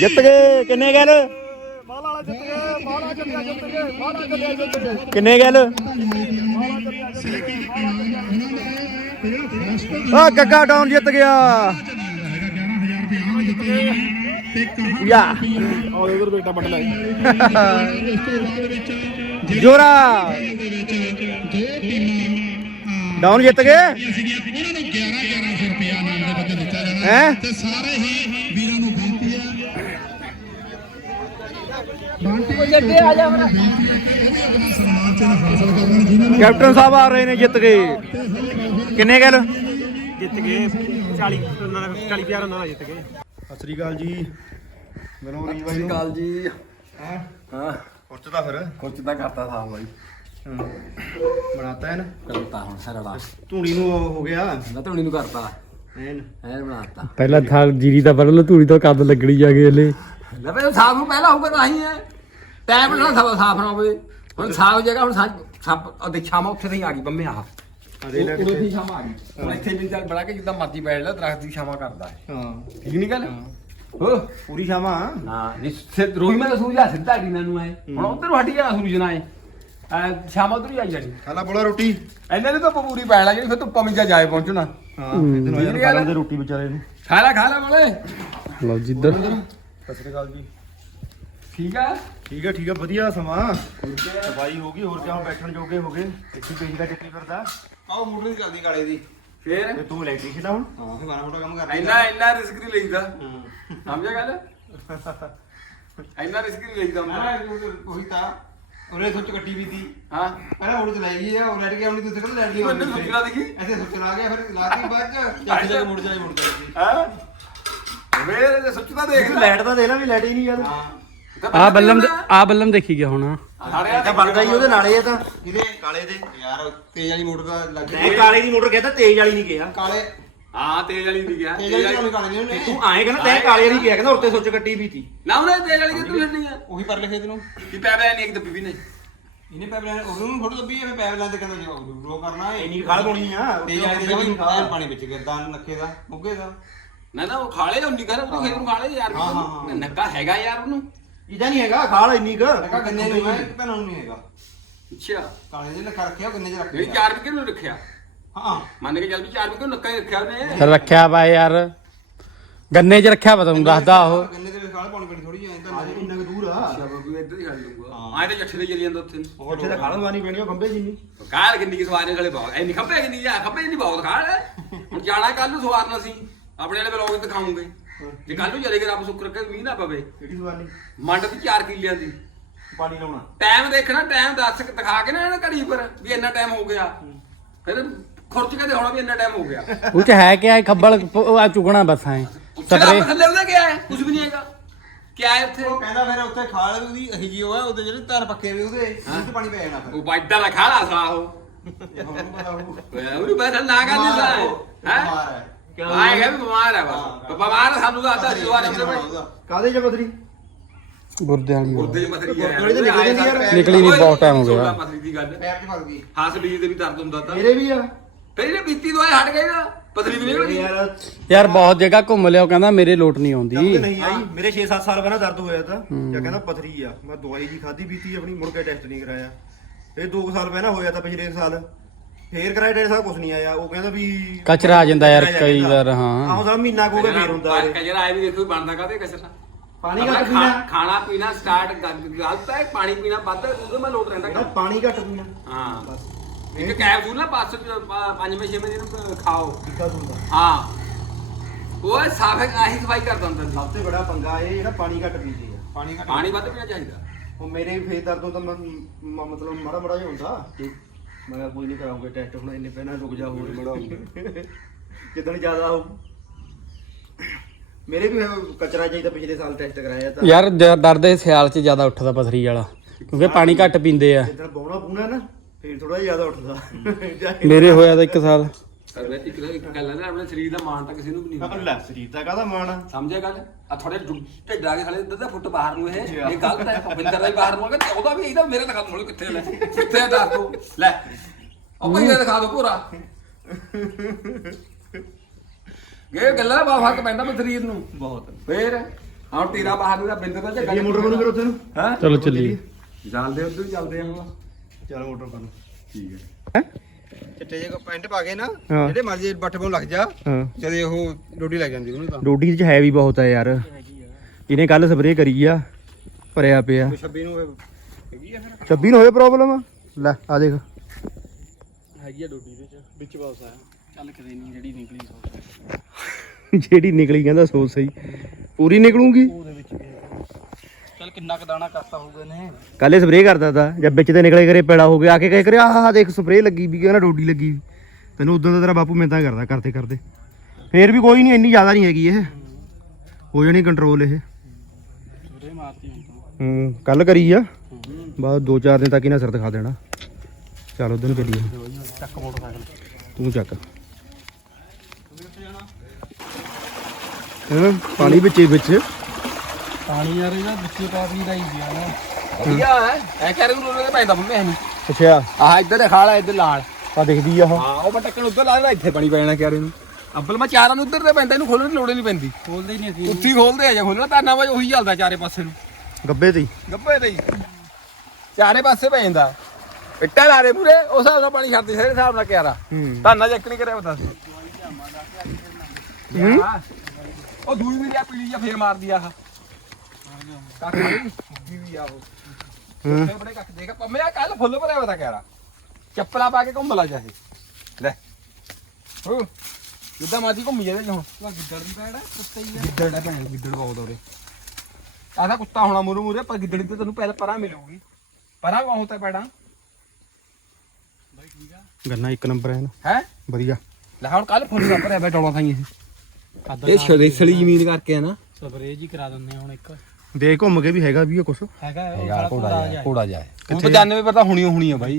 ਜਿੱਤ ਗਏ। ਕਿੰਨੇ ਗੱਲ ਮਾਲਾ ਵਾਲਾ ਜਿੱਤ ਗਏ ਮਾਲਾ ਚੱਲਿਆ ਜਿੱਤ ਗਏ ਮਾਲਾ ਚੱਲਿਆ ਜਿੱਤ ਗਏ ਕਿੰਨੇ ਗੱਲ ਆ ਗੱਗਾ ਡਾਊਨ ਜਿੱਤ ਗਿਆ। ਯਾ। ਆਹ ਉਧਰ ਬੇਟਾ ਬਟ ਲੈ ਜੋਰਾ। ਡਾਊਨ ਜਿੱਤ ਗਏ। ਉਹਨਾਂ ਨੂੰ 11 1100 ਰੁਪਇਆ ਨਾਮ ਦੇ ਵਜੋਂ ਦਿੱਤਾ ਜਾਣਾ ਹੈ? ਤੇ ਸਾਰੇ ਹੀ ਵੀਰਾਂ ਨੂੰ ਬੇਨਤੀ ਹੈ ਬਾਂਟੀ ਜੱਗੇ ਆ ਜਾ ਹੁਣ। ਕੈਪਟਨ ਸਾਹਿਬ ਆ ਰਹੇ ਨੇ ਜਿੱਤ ਗਏ ਕਿੰਨੇ ਗੱਲ? ਜਿੱਤ ਗਏ 40 40 ਪਿਆਰ ਨਾਲ ਜਿੱਤ ਗਏ ਸਤਿ ਸ੍ਰੀ ਅਕਾਲ ਜੀ। ਮੈਨੂੰ ਰੀਜ ਬਾਈ ਨੂੰ ਕਾਲ ਜੀ। ਹਾਂ? ਹਾਂ। ਫਿਰ। ਕੁਛ ਤਾਂ ਕਰਤਾ ਸਾਹ ਬਾਈ। ਬਣਾਤਾ ਹੈ ਨਾ ਕਰਤਾ ਹੁਣ ਸਰੜਾ ਧੂਣੀ ਨੂੰ ਹੋ ਗਿਆ। ਨਾ ਧੂਣੀ ਨੂੰ ਕਰਤਾ। ਐਨ। ਐ ਬਣਾਤਾ ਪਹਿਲਾਂ ਥਾਲ ਜੀਰੀ ਦਾ ਬਰਲ ਧੂੜੀ ਤੋਂ ਕੱਦ ਲੱਗਣੀ ਜਾ ਹਲੇ ਲੈ ਬਈ ਸਾਫ਼ ਨੂੰ ਪਹਿਲਾਂ ਹੋਊਗਾ ਤਾਂ ਹੀ ਹੈ। ਟਾਈਮ ਨਾਲ ਸਾਫ਼ ਸਾਫ਼ ਨਾ ਹੋਵੇ। ਹੁਣ ਸਾਫ਼ ਜਗ੍ਹਾ ਹੁਣ ਸੱਪ ਉਹ ਦੇਖਿਆ ਮੈਂ ਉੱਥੇ ਤੇ ਆ ਗਈ ਬੰਮੇ ਆ ਅਰੇ ਲੈ ਉਰੇ ਦੀ ਛਾਵਾਂ ਆ ਗਈ। ਹੁਣ ਇੱਥੇ ਵੀ ਚੱਲ ਬੜਾ ਕੇ ਜਿੱਦਾਂ ਮਰਜ਼ੀ ਬੈਠ ਲੈ ਦਰਖਤ ਦੀ ਛਾਵਾਂ ਕਰਦਾ ਹੈ ਹਾਂ। ਠੀਕ ਨਹੀਂ ਗੱਲ? ਹੋ। ਪੂਰੀ ਸ਼ਾਮਾ ਹਾਂ ਜਿਸ ਰੋਈ ਮੈਂ ਤਾਂ ਸੂਰਜ ਆ ਸਿੱਧਾ ਡੀਨਾਂ ਨੂੰ ਆਏ ਹੁਣ ਉਧਰ ਹਟੀ ਜਾ ਸੂਰਜ ਨਾ ਆਏ ਐ ਸ਼ਾਮ ਉਧਰ ਹੀ ਆਈ ਜਾਣੀ। ਖਾਲਾ ਬੋਲਾ ਰੋਟੀ। ਇਹਨਾਂ ਨੇ ਤਾਂ ਪੂਰੀ ਪੈ ਲਾ ਜਿਹੜੀ ਫਿਰ ਧੁੱਪਾਂ ਵਿੱਚ ਜਾਏ ਪਹੁੰਚਣਾ ਹਾਂ ਇਧਰ ਆ ਠੀਕ ਹੈ ਯਾਰ ਨਾ? ਦੇ ਰੋਟੀ ਵਿਚਾਰੇ ਨੂੰ। ਖਾ ਲੈ ਖਾ ਲੈ ਲਓ ਜਿੱਧਰ ਸਤਿ ਸ੍ਰੀ ਅਕਾਲ ਜੀ। ਠੀਕ ਆ? ਠੀਕ ਹੈ ਠੀਕ ਹੈ ਵਧੀਆ ਸਮਾਂ। ਸਫ਼ਾਈ ਹੋ ਗਈ ਹੋਰ ਕਿਉਂ ਬੈਠਣ ਜੋਗੇ ਹੋ ਗਏ। ਇੱਥੇ ਪੇਜ ਦਾ ਚੱਕੀ ਫਿਰਦਾ। ਆਹ ਮੋਟਰ ਦੀ ਚੱਲਦੀ ਕਾਲੇ ਦੀ। ਫੇਰ? ਤੇ ਤੂੰ ਇਲੈਕਟ੍ਰੀਸ਼ੀਅਨ ਆ ਹੁਣ? ਹਾਂ ਫੇ ਮਾੜਾ ਮੋਟਾ ਕੰਮ ਕਰਨਾ ਇੰਨਾ ਇੰਨਾ ਰਿਸਕ ਨਹੀਂ ਲਈਦਾ। ਸਮਝਿਆ ਗੱਲ? ਇੰਨਾ ਰਿਸਕ ਨਹੀਂ ਲਈਦਾ ਮੈਂ। ਉਹੀ ਤਾਂ ਉਹਨੇ ਸੁੱਚ ਕੱਟੀ ਵੀ ਤੀ ਹਾਂ। ਪਹਿਲਾਂ ਉਹ ਚਲਾਈ ਗਈ ਆ ਉਹ ਲੈਟ ਗਿਆ ਉਹਨੇ ਦੂਸਰੇ ਲੈਟ ਲਈ ਮੈਨੂੰ ਸੁੱਚ ਲਾ ਦਿੱਤੀ? ਐਸੇ ਸੁੱਚ ਲਾ ਗਿਆ ਫਿਰ ਲਾ ਕੇ ਬਾਅਦ ਚ ਚੱਕ ਜਾ ਕੇ ਮੁੜ ਜਾਈ ਮੁੜ ਜਾਈ ਹਾਂ? ਜੇ ਸੱਚ ਤਾਂ ਦੇਖ ਲੈ ਲਾਈਟ ਤਾਂ ਦੇ ਲੈ ਵੀ ਲਾਈਟ ਹੀ ਨਹੀਂ ਯਾਰ ਹਾਂ। ਆ ਬੱਲਮ ਆ ਬੱਲਮ ਦੇਖੀ ਗਿਆ ਹੁਣ। ਸਾਰਿਆਂ ਤਾਂ ਬਣਦਾ ਹੀ ਉਹਦੇ ਨਾਲੇ ਇਹ ਤਾਂ। ਕਿਹਦੇ ਕਾਲੇ ਦੇ। ਯਾਰ ਤੇਜ਼ ਵਾਲੀ ਮੋਟਰ ਦਾ ਲੱਗ ਮੈਂ ਕਾਲੇ ਦੀ ਮੋਟਰ ਕਹਿੰਦਾ ਤੇਜ਼ ਵਾਲੀ ਨਹੀਂ ਕਿਹਾ। ਕਾਲੇ। ਹਾਂ ਤੇਜ਼ ਵਾਲੀ ਨਹੀਂ ਗਿਆ ਤੇਜ਼ ਵਾਲੀ ਕਾਲੇ ਨਹੀਂ ਉਹਨੇ। ਤੂੰ ਆਏ ਕਹਿੰਦਾ ਤੈਂ ਕਾਲੇ ਵਾਲੀ ਕਿਹਾ ਕਹਿੰਦਾ ਉੱਤੇ ਸੁੱਚ ਕੱਟੀ ਵੀ ਤੀ। ਨਾ ਉਹਨੇ ਤੇਜ਼ ਵਾਲੀ ਕਿੱਥੋਂ ਛੱਡਣੀ ਆ? ਉਹੀ ਪਰ ਲਿਖੇ ਤੈਨੂੰ ਕੀ ਪੈ ਪਿਆ ਨਹੀਂ ਇੱਕ ਦੱਬੀ ਵੀ ਨਹੀਂ। ਇਹਨੇ ਪੈਪ ਲੈਣ ਉਹਨੂੰ ਫੋਟੋ ਲੱਭੀ ਐ ਪੈਪ ਲੈਣ ਤੇ ਕਹਿੰਦਾ ਜੀ ਰੋ ਕਰਨਾ ਇੰਨੀ ਖਾਲ ਪਾਉਣੀ ਆ ਤੇਜ਼ ਵਾਲੀ ਦੇ ਪਾਣੀ ਵਿੱਚ ਗਿਰਦਾ ਨੱਕੇ ਦਾ ਮੁੱਗੇ ਦਾ। ਨਾ ਨਾ ਉਹ ਖਾਲੇ ਉਨੀ ਕਰ ਉਹ ਖੇਤ ਨੂੰ ਖਾਲੇ ਯਾਰ। ਨੱਕਾ ਹੈਗਾ ਯਾਰ ਉਹਨੂੰ। ਇਹਦਾ ਨਹੀਂ ਹੈਗਾ ਖਾਲ ਇੰਨੀ ਕ। ਗੰਨੇ ਨੂੰ ਹੈ ਤੁਹਾਨੂੰ ਨਹੀਂ ਹੈਗਾ। ਅੱਛਾ। ਕਾਲੇ ਦੇ ਨੱਕਾ ਰੱਖਿਆ ਉਹ ਗੰਨੇ 'ਚ ਜਿਹੜੀ ਰੱਖਿਆ ਚਾਰ ਵਿਕੇ ਨੂੰ ਰੱਖਿਆ? ਹਾਂ। ਮੰਨ ਕੇ ਚੱਲ ਵੀ ਚਾਰ ਵਿਕੇ ਨੂੰ ਨੱਕਾ ਹੀ ਰੱਖਿਆ ਉਹਨੇ? ਰੱਖਿਆ ਵਾ ਯਾਰ। ਗੰਨੇ 'ਚ ਰੱਖਿਆ ਵਾ ਤੁਹਾਨੂੰ ਦੱਸਦਾ ਉਹ। ਗੰਨੇ ਦੇ ਵਿੱਚ ਕਾਲੇ ਪਾਣੀ ਪੈਣੀ ਥੋੜੀ ਜਿਹੀ ਐਂ ਤਾਂ ਇੰਨਾ ਕੁ ਦੂਰ ਆ। ਅੱਛਾ ਬਾਬੂ ਇੱਧਰ ਹੀ ਖੜ ਲੂੰਗਾ ਹਾਂ। ਆਏ ਤਾਂ ਜੱਠੇ ਦੇ ਚਲੀ ਜਾਂਦਾ ਉੱਥੇ। ਉੱਥੇ ਤਾਂ ਖਾਲ ਵਾਣੀ ਪੈਣੀ ਉਹ ਖੰਬੇ ਜਿੰਨੀ। ਕਾਲ ਕਿੰਨੀ ਕਿ ਸਵਾਰੇ ਖਲੇ ਬਹੁਤ। ਐਨੀ ਖੱਪੇ ਕਿੰਨੀ ਆ? ਖੱਪੇ ਨਹੀਂ ਬਹੁਤ ਖਾਲ ਹੁਣ ਜਾਣਾ ਕੱਲ ਨੂੰ ਸਵਾਰਨਾ ਸੀ। ਆਪਣੇ ਵਾਲੇ ਬਲੌਗ ਦਿਖਾਉਂਗੇ। ਜੇ ਕੱਲ ਨੂੰ ਚਲੇਗਾ ਰੱਬ ਸ਼ੁਕਰ ਕੇ ਮੀਂਹ ਨਾ ਪਵੇ। ਕਿਹੜੀ ਮੰਡ ਦੀ 4 ਕਿੱਲਿਆਂ ਦੀ। ਪਾਣੀ ਲਾਉਣਾ। ਟਾਈਮ ਦੇਖਣਾ ਟਾਈਮ ਦੱਸ ਕੇ ਦਿਖਾ ਕੇ ਨਾ ਇਹਨਾਂ ਘੜੀ ਪਰ ਵੀ ਇੰਨਾ ਟਾਈਮ ਹੋ ਗਿਆ। ਫਿਰ ਖੁਰਚ ਕੇ ਦਿਖਾਉਣਾ ਵੀ ਇੰਨਾ ਟਾਈਮ ਹੋ ਗਿਆ। ਉਹ ਚ ਹੈ ਕਿਆ ਇਹ ਖੱਬਲ ਪ- ਆ ਚੁਗਣਾ ਬਸ ਐ ਸਪਰੇ ਥੱਲੇ ਉਹਦਾ ਹੈ? ਕੁਝ ਵੀ ਨਹੀਂ ਹੈਗਾ। ਕਿਆ ਹੈ ਉੱਥੇ? ਉਹ ਕਹਿੰਦਾ ਫਿਰ ਉੱਥੇ ਖਾਲ ਉਹਦੀ ਅਹੀ ਜੀ ਉਹ ਹੈ ਉਹਦੇ ਜਿਹੜੇ ਧਰ ਪੱਕੇ ਨੇ ਉਹਦੇ ਉਹਦੇ ਪਾਣੀ ਪੈ ਜਾਣਾ ਫਿਰ। ਉਹ ਬਾਈਟਾ ਦਾ ਖਾਲਾ ਸਾ ਉਹ। ਇਹ ਹੁਣ ਪਤਾ ਹੋਊ। ਉਹਨੂੰ ਬੈਠਾ ਨਾ ਕਰਨੀ ਸਾ ਹੈ ਬਿਮਾਰ ਹੈ। ਆਏਗਾ ਵੀ ਬਿਮਾਰ ਹੈ ਬਸ। ਹੈ ਸਾਨੂੰ। ਕਾਦੇ ਚ ਗੁਰਦਿਆਂ ਦੀ ਉਹਦੇ ਮਸਰੀ ਹੈ ਗੁਰਦੇ ਤੇ ਨਿਕਲੀ ਨੀ ਯਾਰ। ਨਿਕਲੀ ਨੀ, ਬਹੁਤ time ਹੋ ਗਿਆ। ਸੋਲਾਂ ਮਸਰੀ ਦੀ ਗੱਲ। ਪੈਰ 'ਚ ਫਸ ਗਈ ਹਾਸ ਬੀਜ ਦੇ ਵੀ ਦਰਦ ਹੁੰਦਾ ਤਾਂ। ਮੇਰੇ ਵੀ ਆ। ਫਿਰ ਇਹਨੇ ਪੀਤੀ ਦਵਾਈ ਹਟ ਗਈ ਨਾ। ਪਤਲੀ ਵੀ ਨਿਕਲ ਗਈ ਯਾਰ ਯਾਰ ਬਹੁਤ ਜਗ੍ਹਾ ਘੁੰਮ ਲਿਆ ਉਹ ਕਹਿੰਦਾ ਮੇਰੇ ਲੋਟ ਨਹੀਂ ਦਰਦ ਆਉਂਦੀ ਨਹੀਂ ਆਈ। ਮੇਰੇ 6-7 ਸਾਲ ਪਹਿਲਾਂ ਦਰਦ ਹੋਇਆ ਤਾਂ। ਜਾਂ ਕਹਿੰਦਾ ਪਥਰੀ ਆ। ਮੈਂ ਦਵਾਈ ਜੀ ਖਾਧੀ ਪੀਤੀ ਆਪਣੀ ਮੁੜ ਕੇ ਟੈਸਟ ਨਹੀਂ ਕਰਾਇਆ। ਫਿਰ 2 ਸਾਲ ਪਹਿਲਾਂ ਹੋਇਆ ਤਾਂ ਪਿਛਲੇ ਸਾਲ। ਫੇਰ ਕਰਾਇਆ ਡੇਢ ਸਾਲ ਕੁਝ ਨਹੀਂ ਆਇਆ। ਉਹ ਕਹਿੰਦਾ ਵੀ ਕਚਰਾ ਆ ਜਾਂਦਾ ਯਾਰ ਕਚਰਾ ਕਈ। ਵਾਰ, ਹਾਂ। ਆਹੋ ਸਾਲ ਮਹੀਨਾ ਕੋ ਗਿਆ ਫੇਰ ਹੁੰਦਾ ਇਹ। ਕਜਰਾ ਆਏ ਵੀ ਦੇਖੋ ਬਣਦਾ ਕਾਤੇ ਕਸਰਾ ਪਾਣੀ ਘੱਟ ਪੀਣਾ। ਖਾਣਾ ਪੀਣਾ ਸਟਾਰਟ ਗਲਤ ਹੈ ਪਾਣੀ ਪੀਣਾ ਵੱਧ ਹੈ ਉਹਦੇ ਮੈਂ ਲੋਟ ਰਹਿੰਦਾ ਕਹਿੰਦਾ ਕੰਮ। ਪਾਣੀ ਘੱਟ ਪੀਣਾ। ਹਾਂ। ਬਸ। ਇੱਕ ਕੈਪਸੂਲ ਨਾ ਪਾਸ ਪੰਜਵੇਂ ਛੇਵੇਂ ਦਿਨ ਖਾਓ। ਟੀਕਾ ਹੁੰਦਾ ਹਾਂ। ਉਹ ਸਾਫ਼ ਆਹੀ ਸਫ਼ਾਈ ਕਰਦਾ ਹੁੰਦਾ ਸੀ। ਸਭ ਤੋਂ ਬੜਾ ਪੰਗਾ ਇਹ ਜਿਹੜਾ ਪਾਣੀ ਘੱਟ ਪੀਂਦੇ ਆ। ਪਾਣੀ ਘੱਟ ਪਾਣੀ ਵੱਧ ਪੀਣਾ ਚਾਹੀਦਾ। ਉਹ ਮੇਰੇ ਫੇਰ ਦਰਦ ਤੋਂ ਤਾਂ ਮੈਂ ਮ- ਮਤਲਬ ਮਾੜਾ ਮਾੜਾ ਜਿਹਾ ਹੁੰਦਾ। ਮੈਂ ਕਿਹਾ ਕੋਈ ਨਹੀਂ ਕਰਾਉਂਗੇ ਟੈਸਟ ਹੁਣ ਇੰਨੇ ਪਹਿਲਾਂ ਰੁਕ ਜਾ ਹੋਰ ਬੜਾ ਜਿੱਦਣ ਜ਼ਿਆਦਾ ਹੋ ਮੇਰੇ ਵੀ ਕਚਰਾ ਚਾਹੀਦਾ ਪਿਛਲੇ ਸਾਲ ਟੈਸਟ ਕਰਾਇਆ ਤਾਂ। ਯਾਰ ਦ- ਦਰਦ ਇਹ ਸਿਆਲ 'ਚ ਜ਼ਿਆਦਾ ਉੱਠਦਾ ਪਥਰੀ ਵਾਲਾ ਕਿਉਂਕਿ ਪਾਣੀ ਘੱਟ ਪੀਂਦੇ ਆ। ਜਿੱਦਣ ਬੌਣਾ ਪੂਣਾ ਨਾ ਫੇਰ ਥੋੜਾ ਜ਼ਿਆਦਾ ਉੱਠਦਾ। ਮੇਰੇ ਹੋਇਆ ਤਾਂ ਇੱਕ ਸਾਲ। ਪਰ ਇੱਕ ਇੱਕ ਗੱਲ ਹੈ ਨਾ ਆਪਣੇ ਸਰੀਰ ਦਾ ਮਾਣ ਤਾਂ ਕਿਸੇ ਨੂੰ ਵੀ ਨਹੀਂ ਹੁੰਦਾ। ਲੈ ਸਰੀਰ ਦਾ ਕਾਹਦਾ ਮਾਣ ਆ? ਸਮਝਿਆ ਗੱਲ? ਆ ਥੋੜੇ ਢਿੱਡਾ ਕੇ ਸਾਲੇ ਅੱਧਾ ਫੁੱਟ ਬਾਹਰ ਨੂੰ ਇਹ। ਇਹ ਗਲਤ ਹੈ ਭਵਿੰਦਰ ਦਾ ਵੀ ਬਾਹਰ ਨੂੰ ਅਗਰ ਉਹਦਾ ਵੀ ਇਹਦਾ ਮੇਰੇ ਦਿਖਾ ਦੋ ਕਿੱਥੇ ਲੈ। ਕਿੱਥੇ ਆ ਦੱਸ ਦੋ ਲੈ ਉਹ ਭਾਈ ਦਿਖਾ ਦੋ ਪੂਰਾ ਇਹ ਗੱਲਾਂ ਬਾ ਫ਼ਰਕ ਪੈਂਦਾ ਮੈਂ ਸਰੀਰ ਨੂੰ। ਬਹੁਤ। ਫੇਰ ਹਾਂ ਤੇਰਾ ਬਾਹਰ ਨੂੰ ਦਾ ਬਿੰਦਰ ਦਾ ਝੱਗਾ ਇਹ ਮੋਟਰ ਬਣੂ ਫਿਰ ਉੱਥੇ ਨੂੰ? ਹਾਂ? ਚਲੋ ਚੱਲੀਏ। ਚੱਲਦੇ ਉਧਰ ਚੱਲਦੇ ਆ। ਹੁਣ ਚੱਲ ਮੋਟਰ ਬਣੂ ਠੀਕ ਹੈ? ਚਿੱਟੇ ਜਿਹੇ ਪੈਂਟ ਪਾ ਕੇ ਨਾ ਹਾਂ। ਜਿਹੜੇ ਮਰਜ਼ੀ ਬੱਟ ਕੋਲ ਲੱਗ ਜਾ ਹਾਂ। ਜਦੇ ਉਹ ਡੋਡੀ ਲੱਗ ਜਾਂਦੀ ਉਹਨੂੰ ਤਾਂ। ਡੋਡੀ ਚ ਹੈ ਵੀ ਬਹੁਤ ਆ ਯਾਰ। ਇਹਨੇ ਕੱਲ ਸਪਰੇਅ ਕਰੀ ਆ ਭਰਿਆ ਪਿਆ। 26 ਨੂੰ ਹੈਗੀ ਆ ਫਿਰ? 26 ਨੂੰ ਹੋਏ ਪ੍ਰੋਬਲਮ ਲੈ ਆ ਦੇਖ। ਹੈਗੀ ਆ ਡੋਡੀ ਦੇ ਚ ਵਿੱਚ ਬਾਸ ਆਇਆ ਚੱਲ ਕਦੇ ਨਹੀਂ ਜਿਹੜੀ ਨਿਕਲੀ ਸੋ। ਜਿਹੜੀ ਨਿਕਲੀ ਕਹਿੰਦਾ ਸੋਚ ਸਹੀ। ਪੂਰੀ ਨਿਕਲੂਗੀ? ਉਹਦੇ ਵਿੱਚ ਵੀ। ਚੱਲ ਕਿੰਨਾ ਕ ਦਾਣਾ ਕਰਤਾ ਹੋਊਗਾ ਨੇ ਕੱਲੇ ਸਪਰੇਅ ਕਰਦਾ ਤਾ ਜਦ ਵਿੱਚ ਤੇ ਨਿਕਲੇ ਕਰੇ ਪੈੜਾ ਹੋ ਗਿਆ ਆ ਕੇ ਕਹੇ ਕਰੇ ਆਹ ਦੇਖ ਸਪਰੇਅ ਲੱਗੀ ਵੀ ਕਹਿੰਦਾ ਡੋਡੀ ਲੱਗੀ ਵੀ। ਤੈਨੂੰ ਉਦੋਂ ਦਾ ਤੇਰਾ ਬਾਪੂ ਮਿੰਤਾ ਕਰਦਾ ਕਰਦੇ ਕਰਦੇ। ਫੇਰ ਵੀ ਕੋਈ ਨਹੀਂ ਇੰਨੀ ਜ਼ਿਆਦਾ ਨਹੀਂ ਹੈਗੀ ਇਹ। ਹੋ ਜਾਣੀ ਕੰਟਰੋਲ ਇਹ। ਸਪਰੇ ਮਾਰਤੀ ਹੁਣ ਤਾਂ। ਹੂੰ ਕੱਲ ਕਰੀ ਆ। ਬਾਅਦ ਦੋ ਚਾਰ ਦਿਨ ਤੱਕ ਇਹਨਾਂ ਸਿਰ ਦਿਖਾ ਦੇਣਾ। ਚੱਲ ਨੂੰ ਚੱਲੀਏ। ਚੱਕ ਮੋਟਰਸਾਈਕਲ ਤੂੰ ਚੱਕ। ਹਾਂ ਪਾਣੀ ਵਿੱਚ ਹੀ ਵਿੱਚ। ਪਾਣੀ ਯਾਰ ਇਹਦਾ ਵਿੱਚੇ ਕਾਫੀ ਦਾ ਹੀ ਗਿਆ ਨਾ। ਵਧੀਆ ਹੈ। ਐ ਕਰ ਨੂੰ ਰੋਲੇ ਪੈਂਦਾ ਬੰਮੇ ਹੈ ਨਹੀਂ ਅੱਛਾ। ਆਹ ਇੱਧਰ ਖਾਲਾ ਇੱਧਰ ਲਾਲ। ਆ ਦਿਖਦੀ ਆ ਉਹ। ਹਾਂ ਉਹ ਮੈਂ ਟੱਕਣ ਉੱਧਰ ਲਾ ਦੇਣਾ ਇੱਥੇ ਪਾਣੀ ਪੈਣਾ ਕਿਆਰੇ ਨੂੰ ਅੱਬਲ ਮੈਂ ਚਾਰਾਂ ਨੂੰ ਉੱਧਰ ਤੇ ਪੈਂਦਾ ਇਹਨੂੰ ਖੋਲਣ ਦੀ ਲੋੜ ਨਹੀਂ ਪੈਂਦੀ। ਖੋਲਦੇ ਹੀ ਨਹੀਂ ਅਸੀਂ। ਉੱਥੀ ਖੋਲਦੇ ਆ ਜਾਂ ਖੋਲਣਾ ਤਾਨਾ ਵਾ ਉਹੀ ਚੱਲਦਾ ਚਾਰੇ ਪਾਸੇ ਨੂੰ। ਗੱਬੇ ਤੇ ਹੀ। ਗੱਬੇ ਤੇ ਹੀ। ਚਾਰੇ ਪਾਸੇ ਪੈ ਜਾਂਦਾ। ਇੱਟਾਂ ਲਾਰੇ ਪੂਰੇ ਉਸ ਹਿਸਾਬ ਨਾਲ ਪਾਣੀ ਛੱਡਦੇ ਸਾਰੇ ਹਿਸਾਬ ਨਾਲ ਕਿਆਰਾ। ਹੂੰ। ਤਾਨਾ ਚੈੱਕ ਨਹੀਂ ਕਰਿਆ ਬਤਾ ਉਹ ਦੂਈ ਵੀ ਆ ਪੀਲੀ ਜਾਂ ਫੇਰ ਮਾਰਦੀ ਆ ਆਹ। ਕੱਖ ਨਹੀਂ ਉੱਗੀ ਵੀ ਆ ਉਹ ਹੂੰ ਬੜੇ ਬੜੇ ਕੱਖ ਦੇਖ ਪੰਮਿਆ ਕੱਲ ਫੁੱਲ ਭਰਿਆ ਕਿਆਰਾ ਚੱਪਲਾਂ ਪਾ ਕੇ ਘੁੰਮ ਲਾ ਚਾਹੇ ਲੈ ਹੋ ਜਿੱਦਾਂ ਮਾਦੀ ਘੁੰਮੀ ਜਾਂਦੇ ਜਹੋਂ ਵਾ ਗਿੱਦੜ ਦੀ ਪੈੜ ਹੈ ਕੁੱਤੇ ਹੀ ਆ ਗਿੱਦੜ ਹੈ ਭੈਣ ਗਿੱਦੜ ਬਹੁਤ ਔਰੇ ਆਦਾ ਕੁੱਤਾ ਹੋਣਾ ਮੂਰੇ ਮੂਰੇ ਪਰ ਗਿੱਦੜੀ ਤੇ ਤੈਨੂੰ ਪਹਿਲਾਂ ਪਰਾਂ ਮਿਲੂਗੀ ਪਰਾਂ ਬਹੁਤ ਹੈ ਪੈੜਾਂ ਗੰਨਾ ਇੱਕ ਨੰਬਰ ਹੈ ਨਾ। ਹੈ? ਵਧੀਆ। ਲੈ ਹੁਣ ਕੱਲ ਫੁੱਲ ਦਾ ਭਰਿਆ ਬੈ ਖਾਈ ਇਹ ਇਹ ਜ਼ਮੀਨ ਕਰਕੇ ਆ ਨਾ। ਸਪਰੇ ਜੀ ਕਰਾ ਦਿੰਦੇ ਆ ਹੁਣ ਇੱਕ। ਦੇ ਘੁੰਮ ਕੇ ਵੀ ਹੈਗਾ ਵੀ ਇਹ ਕੁਛ। ਹੈਗਾ ਉਹ ਸਾਲਾ ਘੋੜਾ ਜਿਹਾ ਕੋੜਾ ਜਾ ਹੁਣ 95 ਪਰ ਤਾਂ ਹੁਣੀ ਆ ਬਾਈ।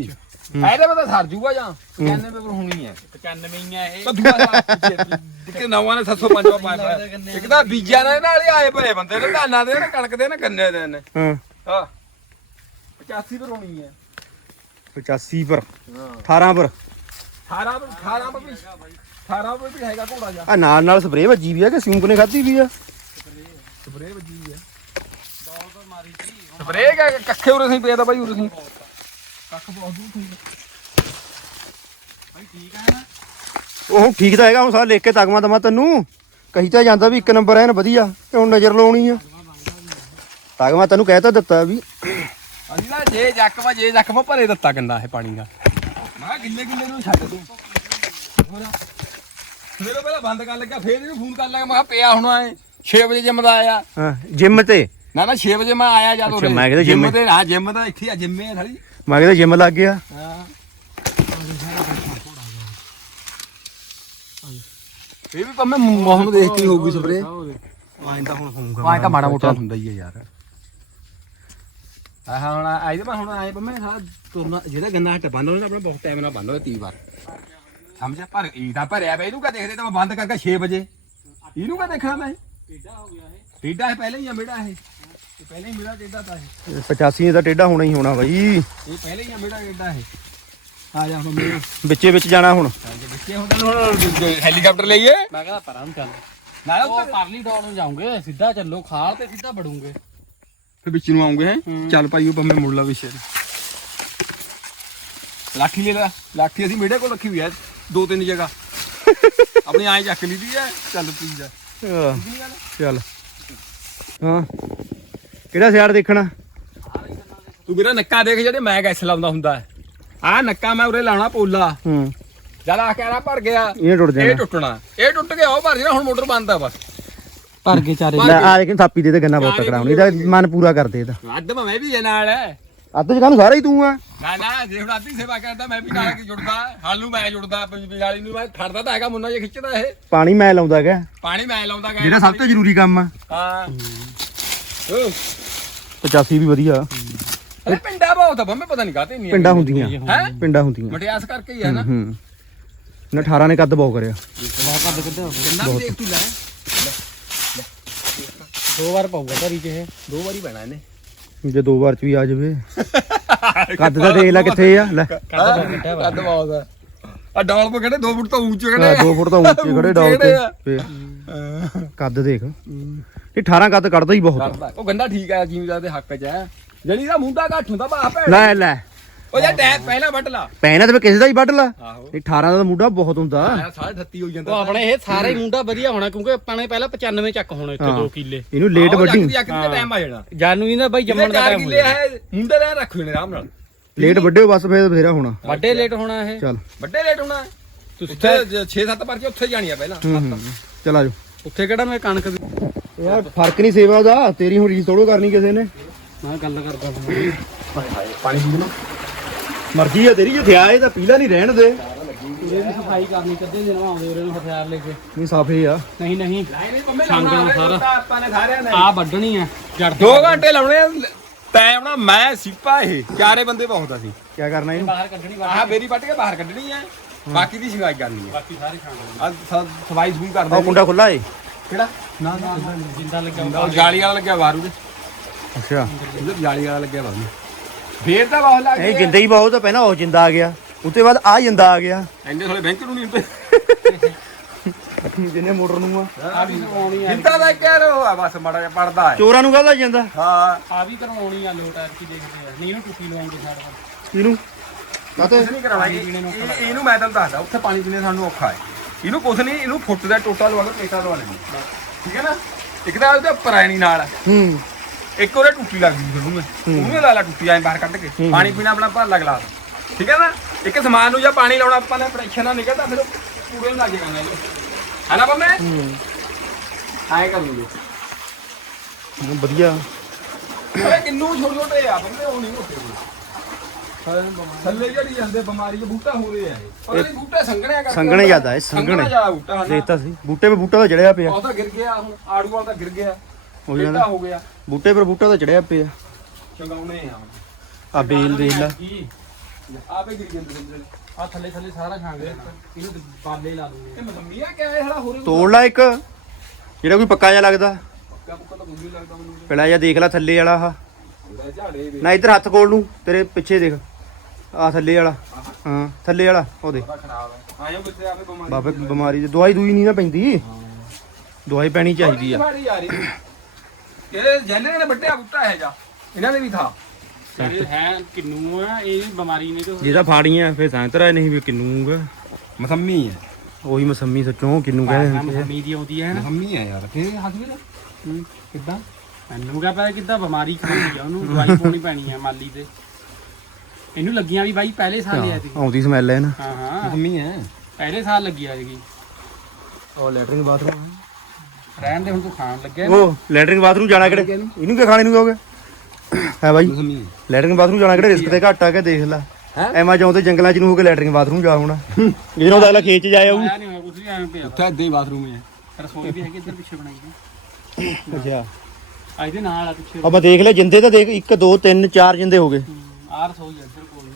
ਇਹਦੇ ਪਰ ਤਾਂ ਸਰ ਜੂਗਾ ਜਾਂ? 95 ਪਰ ਹੁਣੀ ਹੈ 95 ਹੀ ਆ ਇਹ। ਤਾਂ ਦੂਆ ਸਾਲ ਕਿ ਨਵਾਂ ਨੇ 705 ਪਾਇਆ ਇੱਕ ਤਾਂ ਬੀਜਾਂ ਨਾਲ ਨਾਲ ਹੀ ਆਏ ਪਏ ਬੰਦੇ ਨੇ ਧਾਨਾਂ ਦੇ ਨੇ ਕਣਕ ਦੇ ਨੇ ਗੰਨੇ ਦੇ ਨੇ। ਹਾਂ। ਹਾਂ। 85 ਪਰ ਹੋਣੀ ਹੈ। 85 ਪਰ 18 ਪਰ 18 ਪਰ 18 ਪਰ ਵੀ 18 ਪਰ ਵੀ ਹੈਗਾ ਘੋੜਾ ਜਾ ਆ ਨਾਲ ਨਾਲ ਸਪਰੇਅ ਵੱਜੀ ਵੀ ਆ ਕਿ ਸਿਉਂਕ ਨੇ ਖਾਧੀ ਵੀ ਆ? ਸਪਰੇਅ ਵੱਜੀ ਹੈ ਸਪਰੇਅ ਕਾ ਕੱਖੇ ਉਰੇ ਸੀ ਪਿਆ ਤਾਂ ਬਾਈ ਉਰੇ ਸੀ ਕੱਖ ਬਹੁਤ ਦੂਰ ਸੀ ਉਹ ਠੀਕ ਤਾਂ ਹੈਗਾ ਹੁਣ ਸਾਰਾ ਲਿਖ ਕੇ ਤਗਮਾ ਦਮਾ ਤੈਨੂੰ। ਕਹੀ ਤਾਂ ਜਾਂਦਾ ਵੀ ਇੱਕ ਨੰਬਰ ਐਨ ਵਧੀਆ ਤੇ ਹੁਣ ਨਜ਼ਰ ਲਾਉਣੀ ਆ। ਤਗਮਾ ਤੈਨੂੰ ਕਹਿ ਤਾਂ ਦਿੱਤਾ ਵੀ। ਅਸੀਂ ਨਾ ਜੇ ਜੱਕਵਾ ਜੇ ਜੱਕਵਾ ਭਰੇ ਦਿੱਤਾ ਗੰਨਾ ਇਹ ਪਾਣੀ ਦਾ। ਮੈਂ ਗਿੱਲੇ ਗਿੱਲੇ ਨੂੰ ਛੱਡ ਦੂੰ। ਹੋਰ ਸਵੇਰੇ ਪਹਿਲਾਂ ਬੰਦ ਕਰ ਲੱਗਾ ਫੇਰ ਇਹਨੂੰ ਫੋਨ ਕਰ ਲੱਗਾ। ਮੈਂ ਕਿਹਾ ਪਿਆ ਹੁਣ ਆਏ 6 ਵਜੇ ਜਿੰਮ ਦਾ ਆਇਆ। ਹਾਂ ਜਿਮ ਤੇ। ਨਾ ਨਾ 6 ਵਜੇ ਮੈਂ ਆਇਆ ਜਦ ਅੱਛਾ, ਮੈਂ ਕਿਹਾ ਜਿੰਮ- ਤੇ ਹਾਂ ਜਿੰਮ ਦਾ ਇੱਥੇ ਆ ਜਿੰਮੇ ਆ ਸਾਲੀ। ਮੈਂ ਕਿਹਾ ਜਿਮ ਲੱਗ ਗਿਆ। ਹਾਂ। ਇਹ ਵੀ ਪੰਮੇ ਮੌਸਮ ਦੇਖ ਕੇ ਹੀ ਹੋਊਗੀ ਸਪਰੇ ਆਇਂ ਤਾਂ ਹੁਣ ਹੋਊਗਾ ਆਹ ਤਾਂ ਮਾੜਾ ਮੋਟਾ ਹੁੰਦਾ ਹੀ ਹੈ ਯਾਰ। ਆਹ ਹੁਣ ਆਈ ਤੇ ਮੈਂ ਹੁਣ ਆਏ ਪੰਮੇ ਸਾਰਾ ਤੁਰਨਾ ਜਿਹੜਾ ਗੰਨਾ ਹਟ ਬੰਦ ਹੋਣਾ ਆਪਣਾ ਬਹੁਤ ਟਾਈਮ ਨਾਲ ਬੰਦ ਹੋਇਆ 30 ਵਾਰ। ਸਮਝਿਆ ਪਰ ਇਹ ਤਾਂ ਭਰਿਆ ਪਿਆ ਇਹਨੂੰ ਕਾ ਦੇਖਦੇ? ਤਾਂ ਮੈਂ ਬੰਦ ਕਰਕੇ 6 ਵਜੇ। ਇਹਨੂੰ ਕਾ ਦੇਖਣਾ ਮੈਂ? ਟੇਡਾ ਹੋ ਗਿਆ ਇਹ ਟੇਡਾ ਹੈ ਪਹਿਲਾਂ ਹੀ ਆ ਮੇੜਾ ਇਹ? ਇਹ ਪਹਿਲਾਂ ਹੀ ਮੇੜਾ ਟੇਡਾ ਤਾਂ ਇਹ। 85 ਦਾ ਟੇਢਾ ਹੋਣਾ ਹੀ ਹੋਣਾ ਬਾਈ। ਇਹ ਪਹਿਲਾਂ ਹੀ ਆ ਮੇੜਾ ਟੇਡਾ ਇਹ। ਆ ਜਾ ਹੁਣ ਮੇਰੇ। ਵਿੱਚੇ ਵਿੱਚ ਜਾਣਾ ਹੁਣ। ਬੱਚੇ ਹੁਣ ਤੈਨੂੰ ਹੁਣ ਹੈਲੀਕਾਪਟਰ ਲਈਏ। ਮੈਂ ਕਹਿੰਦਾ ਪਰਾਂ ਨੂੰ ਚੱਲ। ਨਾਲ ਉਹ ਪਰਲੀ ਡੋਰ ਨੂੰ ਜਾਉਂਗੇ ਸਿੱਧਾ ਚੱਲੋ ਖਾਲ ਤੇ ਸਿੱਧਾ ਵੜੂਗੇ। ਫਿਰ ਵਿੱਚ ਨੂੰ ਆਉਂਗੇ ਹੈ? ਚੱਲ ਭਾਈ ਉਹ ਬੰਮੇ ਮੁੜ ਲਾ ਵਿਸ਼ੇ ਲਾਠੀ ਲੈ ਲੈ। ਲਾਠੀ ਅਸੀਂ ਮੇੜੇ ਕੋਲ ਰੱਖੀ ਹੋਈ ਹੈ ਦੋ ਤਿੰਨ ਜਗ੍ਹਾ। ਆਪਣੀ ਆਏ ਚੱਕ ਲਈ ਦੀ ਹੈ ਚੱਲ ਪੀ ਜਾ। ਆਹ, ਚੱਲ। ਹਾਂ। ਕਿਹੜਾ ਸਿਆੜ ਦੇਖਣਾ? ਤੂੰ ਮੇਰਾ ਨੱਕਾ ਦੇਖ ਜਿਹੜੇ ਮੈਂ ਗੈਸ ਲਾਉਂਦਾ ਹੁੰਦਾ। ਆ ਨੱਕਾ ਮੈਂ ਉਰੇ ਲਾਉਣਾ ਪੋਲਾ। ਹੂੰ। ਜਦ ਆ ਕੇ ਆ ਭਰ ਗਿਆ। ਇਹ ਟੁੱਟ ਇਹ ਜਾਣਾ ਟੁੱਟਣਾ। ਇਹ ਟੁੱਟ ਗਿਆ ਉਹ ਭਰ ਜਾਣਾ ਹੁਣ ਮੋਟਰ ਬੰਦ ਆ ਬਸ। ਭਰ ਕੇ ਚਾਰੇ ਲੈ ਆ ਲੇਕਿਨ ਥਾਪੀ ਦੇ ਤੇ ਗੰਨਾ ਬਹੁਤ ਤਕੜਾ ਹੋਣੀ। ਇਹਦਾ ਮਨ ਪੂਰਾ ਕਰ ਦੇ ਇਹਦਾ। ਅੱਧ ਮੈਂ ਵੀ ਇਹ ਨਾਲ ਹੈ। ਅੱਧ ਜਗ੍ਹਾ ਨੂੰ ਸਾਰਾ ਹੀ ਤੂੰ ਆ। ਨਾ ਨਾ ਜੇ ਹੁਣ ਅੱਧੀ ਸੇਵਾ ਕਰਦਾ ਮੈਂ ਵੀ ਨਾਲ ਕੀ ਜੁੜਦਾ। ਹਾਲ ਨੂੰ ਮੈਂ ਜੁੜਦਾ ਬਿਜਾਲੀ ਨੂੰ ਮੈਂ ਖੜਦਾ ਤਾਂ ਹੈਗਾ ਮੁੰਨਾ ਜੇ ਖਿੱਚਦਾ ਇਹ। ਪਾਣੀ ਮੈਂ ਲਾਉਂਦਾ ਹੈਗਾ। ਪਾਣੀ ਮੈਂ ਲਾਉਂਦਾ ਗਾ ਜਿਹੜਾ ਸਭ ਤੋਂ ਜ਼ਰੂਰੀ ਕੰਮ ਆ। ਹਾਂ। ਓ 85 ਵੀ ਵਧੀਆ। ਅਰੇ ਪਿੰਡਾ ਬਹੁਤ ਆ ਬੰਮੇ ਪਤਾ ਨਹੀਂ ਕਾਤੇ ਨਹੀਂ ਪਿੰਡਾਂ ਹੁੰਦੀਆਂ ਹੈ? ਪਿੰਡਾਂ ਹੁੰਦੀਆਂ। ਮਟਿਆਸ ਕਰਕੇ ਹੀ ਆ ਨਾ। ਹੂੰ ਨਾ 18 ਨੇ ਕੱਦ ਬਹੁਤ ਕਰਿਆ। ਬਹੁਤ ਕੱਦ ਕਿੱਦਾਂ ਹੋ ਕਿੰਨਾ ਵੀ ਦੇਖ ਤੂੰ ਲੈ। ਦੋ ਵਾਰ ਪਾਊਗਾ ਧਰੀ ਚ ਇਹ। ਦੋ ਵਾਰੀ ਪੈਣਾ ਇਹਨੇ। ਜੇ ਦੋ ਵਾਰ ਚ ਵੀ ਆ ਜਾਵੇ। ਕੱਦ ਤਾਂ ਦੇਖ ਲੈ ਕਿੱਥੇ ਆ ਲੈ। ਕੱਦ ਬਹੁਤ ਆ। ਆ ਡਾਲ ਪੇ ਖੜੇ 2 ਫੁੱਟ ਤੋਂ ਉੱਚੇ ਆਹ ਖੜੇ ਦੋ ਫੁੱਟ ਤਾਂ ਉੱਚੇ ਖੜੇ ਡੌਲ ਤੇ। ਆ? ਕੱਦ ਦੇਖ। ਇਹ 18 ਕੱਦ ਕੱਢਦਾ ਹੀ ਬਹੁਤ ਉਹ ਗੰਦਾ ਠੀਕ ਆ ਜ਼ਿਮੀਦਾਰ ਦੇ ਹੱਕ 'ਚ ਹੈ ਜਣੀ ਦਾ ਮੁੰਡਾ ਘੱਟ ਹੁੰਦਾ ਬਾਹ ਭੈਣ। ਲੈ ਲੈ। ਉਹ ਜਾਂ ਟੈਪ ਪਹਿਲਾਂ ਵੱਢ ਲਾ। ਪੈਣਾ ਤੇ ਫਿਰ ਕਿਸੇ ਦਾ ਹੀ ਵੱਢ ਲਾ। ਆਹੋ। ਇਹ 18 ਦਾ ਤਾਂ ਮੁੰਡਾ ਬਹੁਤ ਹੁੰਦਾ। ਆਇਆ 38 ਹੋ ਜਾਂਦਾ। ਉਹ ਆਪਣੇ ਇਹ ਸਾਰਾ ਹੀ ਮੁੰਡਾ ਵਧੀਆ ਹੋਣਾ ਕਿਉਂਕਿ ਆਪਾਂ ਨੇ ਪਹਿਲਾਂ 95 ਚੱਕ ਹੋਣੇ ਇੱਥੇ ਹਾਂ। 2 ਕਿੱਲੇ। ਇਹਨੂੰ ਲੇਟ ਵੱਢੀ। ਜੱਗ ਦੀ ਟਾਈਮ ਆ ਜਾਣਾ। ਜਾਨੂ ਇਹਦਾ ਬਾਈ ਜੰਮਣ ਦਾ ਟਾਈਮ ਕਿੱਲੇ ਹੈ ਮੁੰਡੇ ਦਾ ਰੱਖੋ ਨੇ ਆਰਾਮ ਨਾਲ। ਲੇਟ ਵੱਢਿਓ ਬਸ ਫੇਰ ਬਥੇਰਾ ਹੋਣਾ। ਵੱਡੇ ਲੇਟ ਹੋਣਾ ਇਹ। ਚੱਲ। ਵੱਡੇ ਲੇਟ ਹੋਣਾ। ਤੁਸੀਂ ਉੱਥੇ 6-7 ਪਰਚੇ ਉੱਥੇ ਜਾਣੀਆਂ ਪਹਿਲਾਂ। ਹੂੰ ਹੂੰ ਚਲ ਆਜੋ ਉੱਥੇ ਕਿਹੜਾ ਮੈਂ ਕਣਕ ਯਾਰ ਫ਼ਰਕ ਨਹੀਂ ਸੇਵਾ ਦਾ। ਤੇਰੀ ਹੁਣ ਰੀਸ ਤੋੜੋ ਕਰਨੀ ਕਿਸੇ ਨੇ। ਮੈਂ ਗੱਲ ਕਰਦਾ ਪਾਣੀ ਪੀ ਲਓ। ਮਰਜ਼ੀ ਆ ਤੇਰੀ ਜੇ ਥਿਆ ਇਹ ਤਾਂ ਪੀਲਾ ਨਹੀਂ ਰਹਿਣ ਦੇ। ਵੀ ਸਫ਼ਾਈ ਕਰਨੀ ਕਦੇ ਦਿਨ ਆਉਂਦੇ ਉਰੇ ਨੂੰ ਹਥਿਆਰ ਲੈ ਕੇ। ਨਹੀਂ ਸਾਫੇ ਆ। ਨਹੀਂ ਨਹੀਂ ਸੰਗਣਾ ਸਾਰਾ। ਆਪਾਂ ਨੇ ਸਾਰਿਆਂ ਨੇ ਆ ਵੱਢਣੀ ਆ ਜੜ 2 ਘੰਟੇ ਲਾਉਣੇ ਆ। ਤੈਂ ਆਉਣਾ ਮੈਂ ਸਿੱਪਾ ਇਹ ਚਾਰੇ ਬੰਦੇ ਬਹੁਤ ਅਸੀਂ। ਕੀ ਕਰਨਾ ਇਹਨੂੰ? ਬਾਹਰ ਕੱਢਣੀ ਆਹ ਬੇਰੀ ਵੱਟ ਕੇ ਬਾਹਰ ਕੱਢਣੀ ਹੈ। ਬਾਕੀ ਦੀ ਸ਼ਿਕਾਇਤ ਕਰਨੀ ਹੈ ਬਾਕੀ ਸਾਰੇ ਛਾਂਗਣੇ ਆ। ਸਫ਼ਾਈ ਸਫੂਈ ਕਰਦੇ ਉਹ ਕੁੰਡਾ ਖੁੱਲਾ ਏ। ਕਿਹੜਾ? ਨਾ ਨਾ ਜਿੰਦਾ ਲੱਗਿਆ ਉਹ ਜਾਲੀ ਵਾਲਾ ਲੱਗਿਆ ਬਾਹਰ ਉਹਦੇ। ਅੱਛਾ। ਉਹਦੇ ਜਾਲੀ ਵਾਲਾ ਲੱਗਿਆ ਬਾਹਰ। ਫੇਰ ਤਾਂ ਬਹੁਤ ਲੱਗ ਇਹ ਜਿੰਦਾ ਹੀ ਬਹੁਤ ਆ ਪਹਿਲਾਂ ਉਹ ਜਿੰਦਾ ਆ ਗਿਆ। ਉਤੇ ਬਾਅਦ ਆ ਜਿੰਦਾ ਆ ਗਿਆ। ਐਂਦੇ ਥੋੜੇ ਬੈਂਕ ਨੂੰ ਨਹੀਂ ਹੁੰਦੇ। ਜਿੰਨੇ ਮੋਟਰ ਨੂੰ ਆ। ਆ ਵੀ ਕਰਵਾਉਣੀ ਆ। ਜਿੰਦਾ ਦਾ ਕਹਿ ਰੋ ਆ ਬਸ ਮਾੜਾ ਜਿਹਾ ਪੜਦਾ ਹੈ। ਚੋਰਾਂ ਨੂੰ ਕਾਹਦਾ ਜਾਂਦਾ? ਹਾਂ। ਆ ਵੀ ਕਰਵਾਉਣੀ ਆ ਲੋਟ ਆ ਕੀ ਦੇਖਦੇ ਆ। ਨਹੀਂ ਇਹਨੂੰ ਟੁੱਟੀ ਲਵਾਉਂਗੇ ਸਾਡੇ ਇਹਨੂੰ ਕਾਤੇ ਕੁਛ ਨਹੀਂ ਇਹ- ਇਹਨੂੰ ਮੈਂ ਤੁਹਾਨੂੰ ਦੱਸਦਾ ਉੱਥੇ ਪਾਣੀ ਪੀਣੇ ਸਾਨੂੰ ਔਖਾ ਹੈ। ਇਹਨੂੰ ਕੁਛ ਨਹੀਂ ਇਹਨੂੰ ਫੁੱਟ ਦਾ ਟੋਟਾ ਲਵਾ ਕੇ ਪੇਟਾ ਲਵਾ ਲੈਣੀ ਠੀਕ ਹੈ ਨਾ? ਇੱਕ ਤਾਂ ਉਹਦੇ ਉੱਪਰ ਆਣੀ ਨਾਲ। ਹੂੰ। ਇੱਕ ਉਹਦੇ ਟੁੱਟੀ ਲੱਗਦੀ ਫਿਰ ਉਹਨੂੰ। ਉਹਨੂੰ ਲਾ ਲਾ ਟੁੱਟੀ ਐਂ ਬਾਹਰ ਕੱਢ ਕੇ। ਪਾਣੀ ਪੀਣਾ ਆਪਣਾ ਭਰ ਲਾ ਗਲਾਸ। ਠੀਕ ਹੈ ਨਾ? ਇੱਕ ਸਮਾਨ ਨੂੰ ਜਾਂ ਪਾਣੀ ਲਾਉਣਾ ਆਪਾਂ ਨੇ ਪ੍ਰੈਸ਼ਰ ਨਾਲ ਨਿਕਲਦਾ ਫਿਰ ਪੂਰੇ ਨੂੰ ਲੱਗ ਇਹਨੂੰ ਹੈ ਨਾ ਬੰਮੇ ਆਏ ਕਰ ਲੂਗੇ ਵਧੀਆ। ਓਏ ਕਿੰਨੂ ਛੋਟੇ ਛੋਟੇ ਆ ਬੰਦੇ ਉਹ ਨਹੀਂ ਮੋਟੇ ਥੱਲੇ ਜਿਹੜੀ ਜਾਂਦੇ ਬਿਮਾਰੀ ਦੇ ਬੂਟਾ ਹੋ ਰਹੇ ਆ ਇਹ। ਬੂਟੇ ਸੰਘਣੇ ਕਰ ਸੰਘਣੇ ਜ਼ਿਆਦਾ ਬੂਟਾ ਹਨਾ ਦੇਖਤਾ ਸੀ ਬੂਟੇ 'ਤੇ ਬੂਟਾ ਤਾਂ ਚੜਿਆ ਪਿਆ। ਉਹ ਤਾਂ ਗਿਰ ਗਿਆ ਹੁਣ ਆੜੂ ਵਾਲਾ ਤਾਂ ਗਿਰ ਗਿਆ। ਹੋ ਬੇਟਾ ਜਾਣਾ ਹੋ ਗਿਆ। ਬੂਟੇ ਪਰ ਬੂਟਾ ਤਾਂ ਚੜਿਆ ਪਿਆ ਚੰਗਾਉਣੇ ਆ। ਆ ਬੇਲ ਦੇਖ ਲੈ। ਕੀ? ਆਪੇ ਗਿਰ ਜਾਂਦੇ ਨੇ ਆ ਥੱਲੇ ਥੱਲੇ ਸਾਰਾ ਛਾਂਗੇ ਇਹਨੂੰ ਬਾਲੇ ਲਾ ਦੂੰਗੇ। ਇਹ ਮਸੰਮੀਆਂ ਕਿਆ ਹੈ? ਹਲਾ ਹੋਰ ਤੋੜ ਲੈ ਇੱਕ। ਜਿਹੜਾ ਕੋਈ ਪੱਕਾ ਜਿਹਾ ਲੱਗਦਾ। ਪੱਕਾ ਪੁੱਕਾ ਤਾਂ ਗੁੱਲੀ ਲੱਗਦਾ ਮੈਨੂੰ ਪਹਿਲਾਂ ਜਿਹਾ ਦੇਖ ਲੈ ਥੱਲੇ ਵਾਲਾ ਆਹ। ਉਹਦਾ ਝਾੜੇ ਵੇ। ਨਾ ਇੱਧਰ ਹੱਥ ਕੋਲ ਨੂੰ। ਤੇਰੇ ਪਿੱਛੇ ਦੇਖ। ਆ ਥੱਲੇ ਵਾਲਾ। ਹਾਂ ਥੱਲੇ ਵਾਲਾ। ਉਹ ਦੇ ਬੜਾ ਖਰਾਬ ਹੈ। ਆਇਓ ਕਿੱਥੇ ਆਪੇ ਬਿਮਾਰੀ ਬਾਬੇ ਬਿਮਾਰੀ ਦੀ ਦਵਾਈ ਦੂਈ ਨਹੀਂ ਨਾ ਪੈਂਦੀ। ਦਵਾਈ ਪੈਣੀ ਚਾਹੀਦੀ ਆ। ਆ ਰਹੀ। ਇਹ ਜੈਲਰ ਨੇ ਵੱਡਿਆ ਬੂਟਾ ਹੈ ਜਾ ਇਹਨਾਂ ਦੇ ਵੀ ਥਾ। ਇਹ ਹੈ ਕਿੰਨੂ ਆ ਇਹ ਬਿਮਾਰੀ ਨੇ ਤੇ ਜਿਹਦਾ ਫਾੜੀਆਂ ਫੇਰ ਸੰਤਰਾ ਨਹੀਂ ਵੀ ਕਿੰਨੂਗਾ ਮਸੰਮੀ ਹੈ। ਉਹੀ ਮਸੰਮੀ ਸੱਚੋਂ ਕਿੰਨੂ ਕਹਿੰਦੇ ਹੁੰਦੇ ਆ। ਮਸਮੀ ਦੀ ਆਉਂਦੀ ਹੈ ਨਾ। ਮਸੰਮੀ ਹੈ ਯਾਰ ਫੇਰ ਹਸਬੀਰ? ਹੂੰ। ਕਿੱਦਾਂ? ਮੈਨੂੰ ਕਿਆ ਪਤਾ ਕਿੱਦਾਂ ਬਿਮਾਰੀ ਖਾਂਦੀ ਆ ਉਹਨੂੰ ਦਵਾਈ ਪਾਉਣੀ ਪੈਣੀ ਆ ਮਾਲੀ ਤੇ। ਇਹਨੂੰ ਲੱਗੀਆਂ ਵੀ ਬਾਈ ਪਹਿਲੇ ਸਾਲ ਸੀ ਆਉਂਦੀ ਸਮੈਲ ਹੈ ਨਾ। ਹਾਂ ਹਾਂ। ਮਸੰਮੀ ਹੈ। ਪਹਿਲੇ ਸਾਲ ਲੱਗੀ ਆ ਸੀਗੀ ਉਹ ਲੈਟਰਿੰਗ ਬਾਥਰੂਮ ਰਹਿਣ ਦੇ ਹੁਣ ਤੂੰ ਖਾਣ ਲੱਗਿਆ। ਉਹ ਲੈਟਰਿੰਗ ਬਾਥਰੂਮ ਜਾਣਾ ਕਿਹੜੇ? ਇਹਨੂੰ। ਕੀ ਖਾਣੇ ਨੂੰ ਕਹੋਗੇ? ਹੈ ਬਾਈ। ਲੈਟਰਿੰਗ ਬਾਥਰੂਮ ਜਾਣਾ ਕਿਹੜੇ? ਰਿਸਕ ਤੇ ਘੱਟ ਆ ਕੇ ਦੇਖ ਲੈ। ਹੈਂ? ਐਮਾਜ਼ੋਨ ਤੇ ਜੰਗਲਾਂ ਚ ਨੂੰ ਹੋ ਕੇ ਲੈਟਰਿੰਗ ਬਾਥਰੂਮ ਜਾ ਹੋਣਾ। ਨਾਲ ਤਾਂ ਅਗਲਾ ਖੇਤ ਚ ਜਾਇਆ ਪਿਆ। ਉੱਥੇ ਇੱਦਾਂ ਹੀ ਬਾਥਰੂਮ ਹੈ ਰਸੋਈ ਵੀ ਹੈਗੀ ਇੱਧਰ ਪਿੱਛੇ ਬਣਾਈ ਹੋਈ। ਅੱਛਾ। ਆ ਇਹਦੇ ਨਾਲ ਆ ਪਿੱਛੇ। ਆਪਾਂ ਦੇਖ ਲੈ ਜਿੰਦੇ ਤਾਂ ਦੇਖ 1 2 3 4 ਜਿੰਦੇ ਹੋ ਗਏ। ਆ ਰਸੋਈ ਇੱਧਰ ਕੋਲ। ਨੂੰ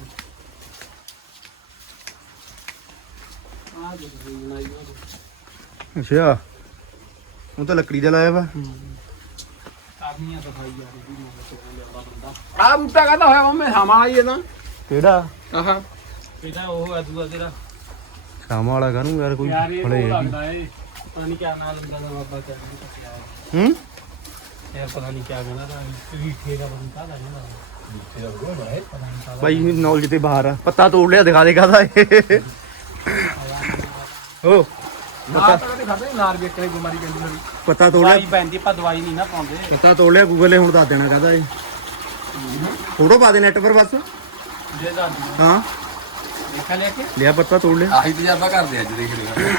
ਆ ਰਸੋਈ ਬਣਾਈ ਅੱਛਾ। ਉਹ ਤਾਂ ਲੱਕੜੀ ਦਾ ਲਾਇਆ ਵਾ। ਸਫ਼ਾਈ ਆ ਰਹੀ ਹੈ ਲਿਆਉਂਦਾ ਬੰਦਾ। ਆ ਬੂਟਾ ਕਹਿੰਦਾ ਹੋਇਆ ਮੰਮੇ ਸਾਮਾ ਆਈ ਇਹਦਾ। ਕਿਹੜਾ? ਆਹਾ। ਇਹਦਾ ਉਹ ਅਦੂਆ ਤੇਰਾ। ਸ਼ਾਮ ਵਾਲਾ ਕਾਹਨੂੰ ਯਾਰ ਕੋਈ ਯਾਰ ਇਹ ਫੜੇ ਉਹ ਲੱਗਦਾ ਏ। ਪਤਾ ਨਹੀਂ ਕਿਆ ਨਾਮ ਹੁੰਦਾ ਦਾ ਬਾਬਾ ਕਹਿੰਦਾ ਹੂੰ? ਯਾਰ ਪਤਾ ਨਹੀਂ ਕਿਆ ਕਹਿੰਦਾ ਦਾ ਰੀਠੇ ਦਾ ਬੰਦਾ ਦਾ ਕਹਿੰਦਾ ਬਾਈ ਨੌਲੇਜ ਤੇ ਬਾਹਰ ਆ। ਪੱਤਾ ਤੋੜ ਲਿਆ ਦਿਖਾ ਦੇ ਕਾਹਦਾ ਇਹ ਓ। ਨਾ ਤਾਂ ਕਦੇ ਖਾਦੇ ਨਾਰ ਵੇਖ ਕੇ ਬਿਮਾਰੀ ਕਹਿੰਦੀ ਮੇਰੀ ਪੱਤਾ ਤੋੜ ਲਿਆ ਦਵਾਈ ਪੈਂਦੀ ਆਪਾਂ ਦਵਾਈ ਨਹੀਂ ਨਾ ਪਾਉਂਦੇ। ਪੱਤਾ ਤੋੜ ਲਿਆ ਗੂਗਲ ਨੇ ਹੁਣ ਦੱਸ ਦੇਣਾ ਕਾਹਦਾ ਇਹ। ਫੋਟੋ ਪਾ ਦੇ ਨੈਟ ਪਰ ਬਸ। ਜੇ ਦਾ ਹਾਂ। ਦੇਖਾ ਲਿਆ ਕੇ। ਲਿਆ ਪੱਤਾ ਤੋੜ ਲਿਆ। ਆਹੀ ਤਜਰਬਾ ਕਰਦੇ ਅੱਜ ਦੇਖ ਲਿਆ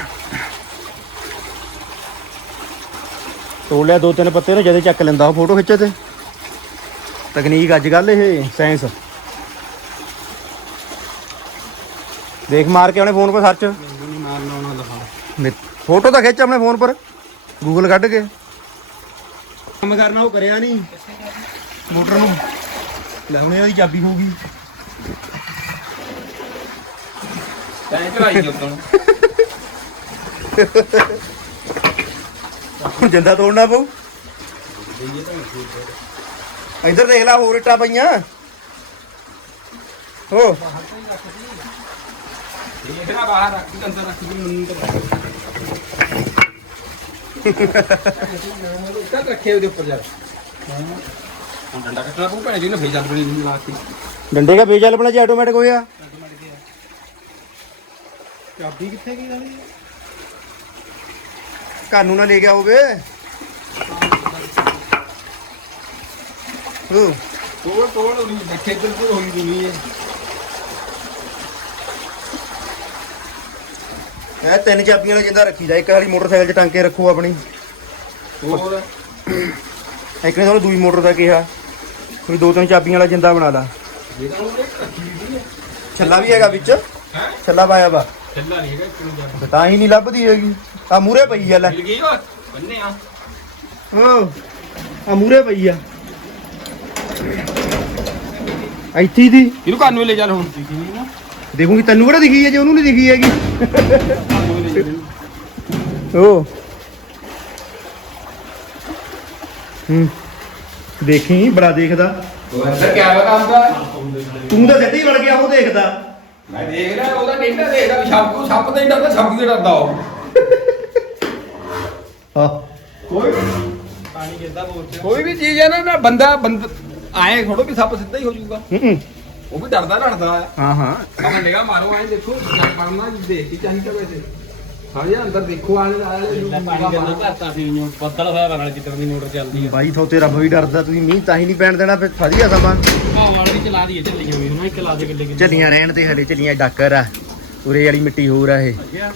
ਤੋੜ ਲਿਆ ਦੋ ਤਿੰਨ ਪੱਤੇ ਨੇ ਜਦੇ ਚੱਕ ਲੈਂਦਾ ਉਹ ਫੋਟੋ ਖਿੱਚੇ ਤੇ। ਤਕਨੀਕ ਅੱਜ ਕੱਲ ਇਹ ਸਾਇੰਸ ਦੇਖ ਮਾਰ ਕੇ ਆਪਣੇ ਫੋਨ 'ਤੇ ਸਰਚ ਮੈਨੂੰ ਫੋਟੋ ਤਾਂ ਖਿੱਚ ਆਪਣੇ ਫੋਨ ਪਰ। ਗੂਗਲ ਕੱਢ ਕੇ। ਕੰਮ ਕਰਨਾ ਉਹ ਕਰਿਆ ਨਹੀਂ। ਮੋਟਰ ਨੂੰ ਲਾਉਣੇ ਵਾਲੀ ਚਾਬੀ ਹੋਊਗੀ। ਤੈਂ ਚਲਾਈ ਜਦੋਂ ਹੁਣ ਜਿੰਦਾ ਤੋੜਨਾ ਪਊ। ਇੱਧਰ ਦੇਖ ਲੈ ਹੋਰ ਇੱਟਾਂ ਪਈਆਂ। ਹੋ। ਬਾਹਰ ਰੱਖ ਕੇ ਅੰਦਰ ਰੱਖ ਕੇ ਮੈਨੂੰ ਤਾਂ ਕੱਟ ਰੱਖੇ ਉਹਦੇ ਉੱਪਰ ਜਾ ਹੁਣ ਡੰਡਾ ਕੱਟਣਾ ਪਊ ਭੈਣੇ ਜੀ ਨੇ ਫੇਰ ਚੱਲ ਬਣੀ ਨਹੀਂ ਲਾਤੀ ਡੰਡੇ ਦਾ ਬੇਜਲ ਆਪਣਾ ਜੀ ਆਟੋਮੈਟਿਕ ਹੋਇਆ ਚਾਬੀ ਕਿੱਥੇ ਗਈ ਸਾਡੀ ਘਰ ਨੂੰ ਨਾ ਲੈ ਕੇ ਆਓਗੇ ਹੂੰ। ਕੋਲ ਕੋਲ ਹੋਣੀ ਬੈਠੇ ਇੱਧਰ ਕੋਲ ਹੋਈ ਦੁਨੀ ਹੈ। ਇਹ ਤਿੰਨ ਚਾਬੀਆਂ ਵਾਲਾ ਜਿੰਦਾ ਰੱਖੀਦਾ ਇੱਕ ਵਾਲੀ ਮੋਟਰਸਾਈਕਲ 'ਚ ਟਾਂਕੇ ਰੱਖੋ ਆਪਣੀ। ਹੋਰ? ਇੱਕ ਨੇ ਤੁਹਾਨੂੰ ਦੂਜੀ ਮੋਟਰ ਦਾ ਕਿਹਾ ਕੋਈ ਦੋ ਤਿੰਨ ਚਾਬੀਆਂ ਵਾਲਾ ਜਿੰਦਾ ਬਣਾ ਲਾ। ਰੱਖੀ ਛੱਲਾ ਵੀ ਹੈਗਾ ਵਿੱਚ। ਛੱਲਾ ਪਾਇਆ ਵਾ। ਚੱਲਾ ਨਹੀਂ ਹੈਗਾ ਇੱਕ ਨੂੰ ਜਾ ਤਾਂ ਹੀ ਨਹੀਂ ਲੱਭਦੀ ਹੈਗੀ। ਆ ਮੂਰੇ ਪਈ ਆ ਲੈ। ਮਿਲ ਗਈ ਓਏ ਬੰਨੇ ਆ। ਹਾਂ ਆ ਮੂਰੇ ਪਈ ਆ। ਇੱਥੇ ਹੀ ਦੀ। ਇਹਨੂੰ ਕੰਨ ਨੂੰ ਲੈ ਚੱਲ ਹੁਣ। ਦੇਖੂਗੀ ਤੈਨੂੰ ਕਿਹੜਾ ਦਿਖੀ ਹੈ ਜੇ ਉਹਨੂੰ ਨਹੀਂ ਦਿਖੀ ਹੈਗੀ। ਓ। ਹੂੰ। ਦੇਖੀ ਬੜਾ ਦੇਖਦਾ। ਅੰਦਰ ਕਿਆ ਵਾ ਕੰਮ ਦਾ ਤੂੰ ਤਾਂ ਸਿੱਧੀ ਵੜ ਗਿਆ ਉਹ ਦੇਖਦਾ। ਮੈਂ ਦੇਖ ਰਿਹਾ ਉਹਦਾ ਡੇਟਾ ਦੇਖਦਾ ਵੀ ਸੱਪ ਨੂੰ ਸੱਪ ਤੇ ਡਰਦਾ ਸੱਪ ਦੇ ਡਰਦਾ ਉਹ। ਕੋਈ ਪਾਣੀ ਕਿੱਦਾਂ ਬੋਲ ਚ ਕੋਈ ਵੀ ਚੀਜ਼ ਹੈ ਨਾ ਨਾ ਬੰਦਾ ਬੰਦ ਆਏ ਥੋੜੋ ਵੀ ਸੱਪ ਸਿੱਧਾ ਹੀ ਹੋ ਜਾਊਗਾ। ਹੂੰ ਉਹ ਵੀ ਡਰਦਾ ਲੜਦਾ ਹੈ। ਹਾਂ ਮਾਰੋ ਆਏ ਦੇਖੋ ਜਦ ਪੜਨਾ ਦੇਖ ਕੇ ਚਾਹੀਦਾ ਵੈਸੇ। ਸਾਰੇ ਅੰਦਰ ਦੇਖੋ ਆਲੇ ਆਲੇ ਲੈ ਪਾਣੀ ਕਿੰਨਾ ਭਰਤਾ ਸੀ ਉਹਨੂੰ ਬੱਦਲ ਹੋਇਆ ਵਾ ਨਾਲ ਜਿੱਤਰ ਦੀ ਮੋਟਰ ਚੱਲਦੀ ਆ। ਬਾਈ ਥੋਤੇ ਰੱਬ ਵੀ ਡਰਦਾ ਤੁਸੀਂ ਮੀਂਹ ਤਾਂ ਹੀ ਨਹੀਂ ਪੈਣ ਦੇਣਾ ਫਿਰ ਵਧੀਆ ਸਮਾਂ। ਭਾਅ ਵਾਲੀ ਵੀ ਚਲਾ ਦਈਏ ਚੱਲੀਆਂ ਵੀ ਹੁਣ ਇੱਕ ਲਾ ਦੇ ਕਿੱਲੇ ਕਿੱਲੇ ਝੱਲੀਆਂ ਰਹਿਣ ਤੇ ਹਲੇ ਝੱਲੀਆਂ ਡਾਕਰ ਆ ਉਰੇ ਵਾਲੀ ਮਿੱਟੀ ਹੋਰ ਆ ਇਹ। ਅੱਛਾ।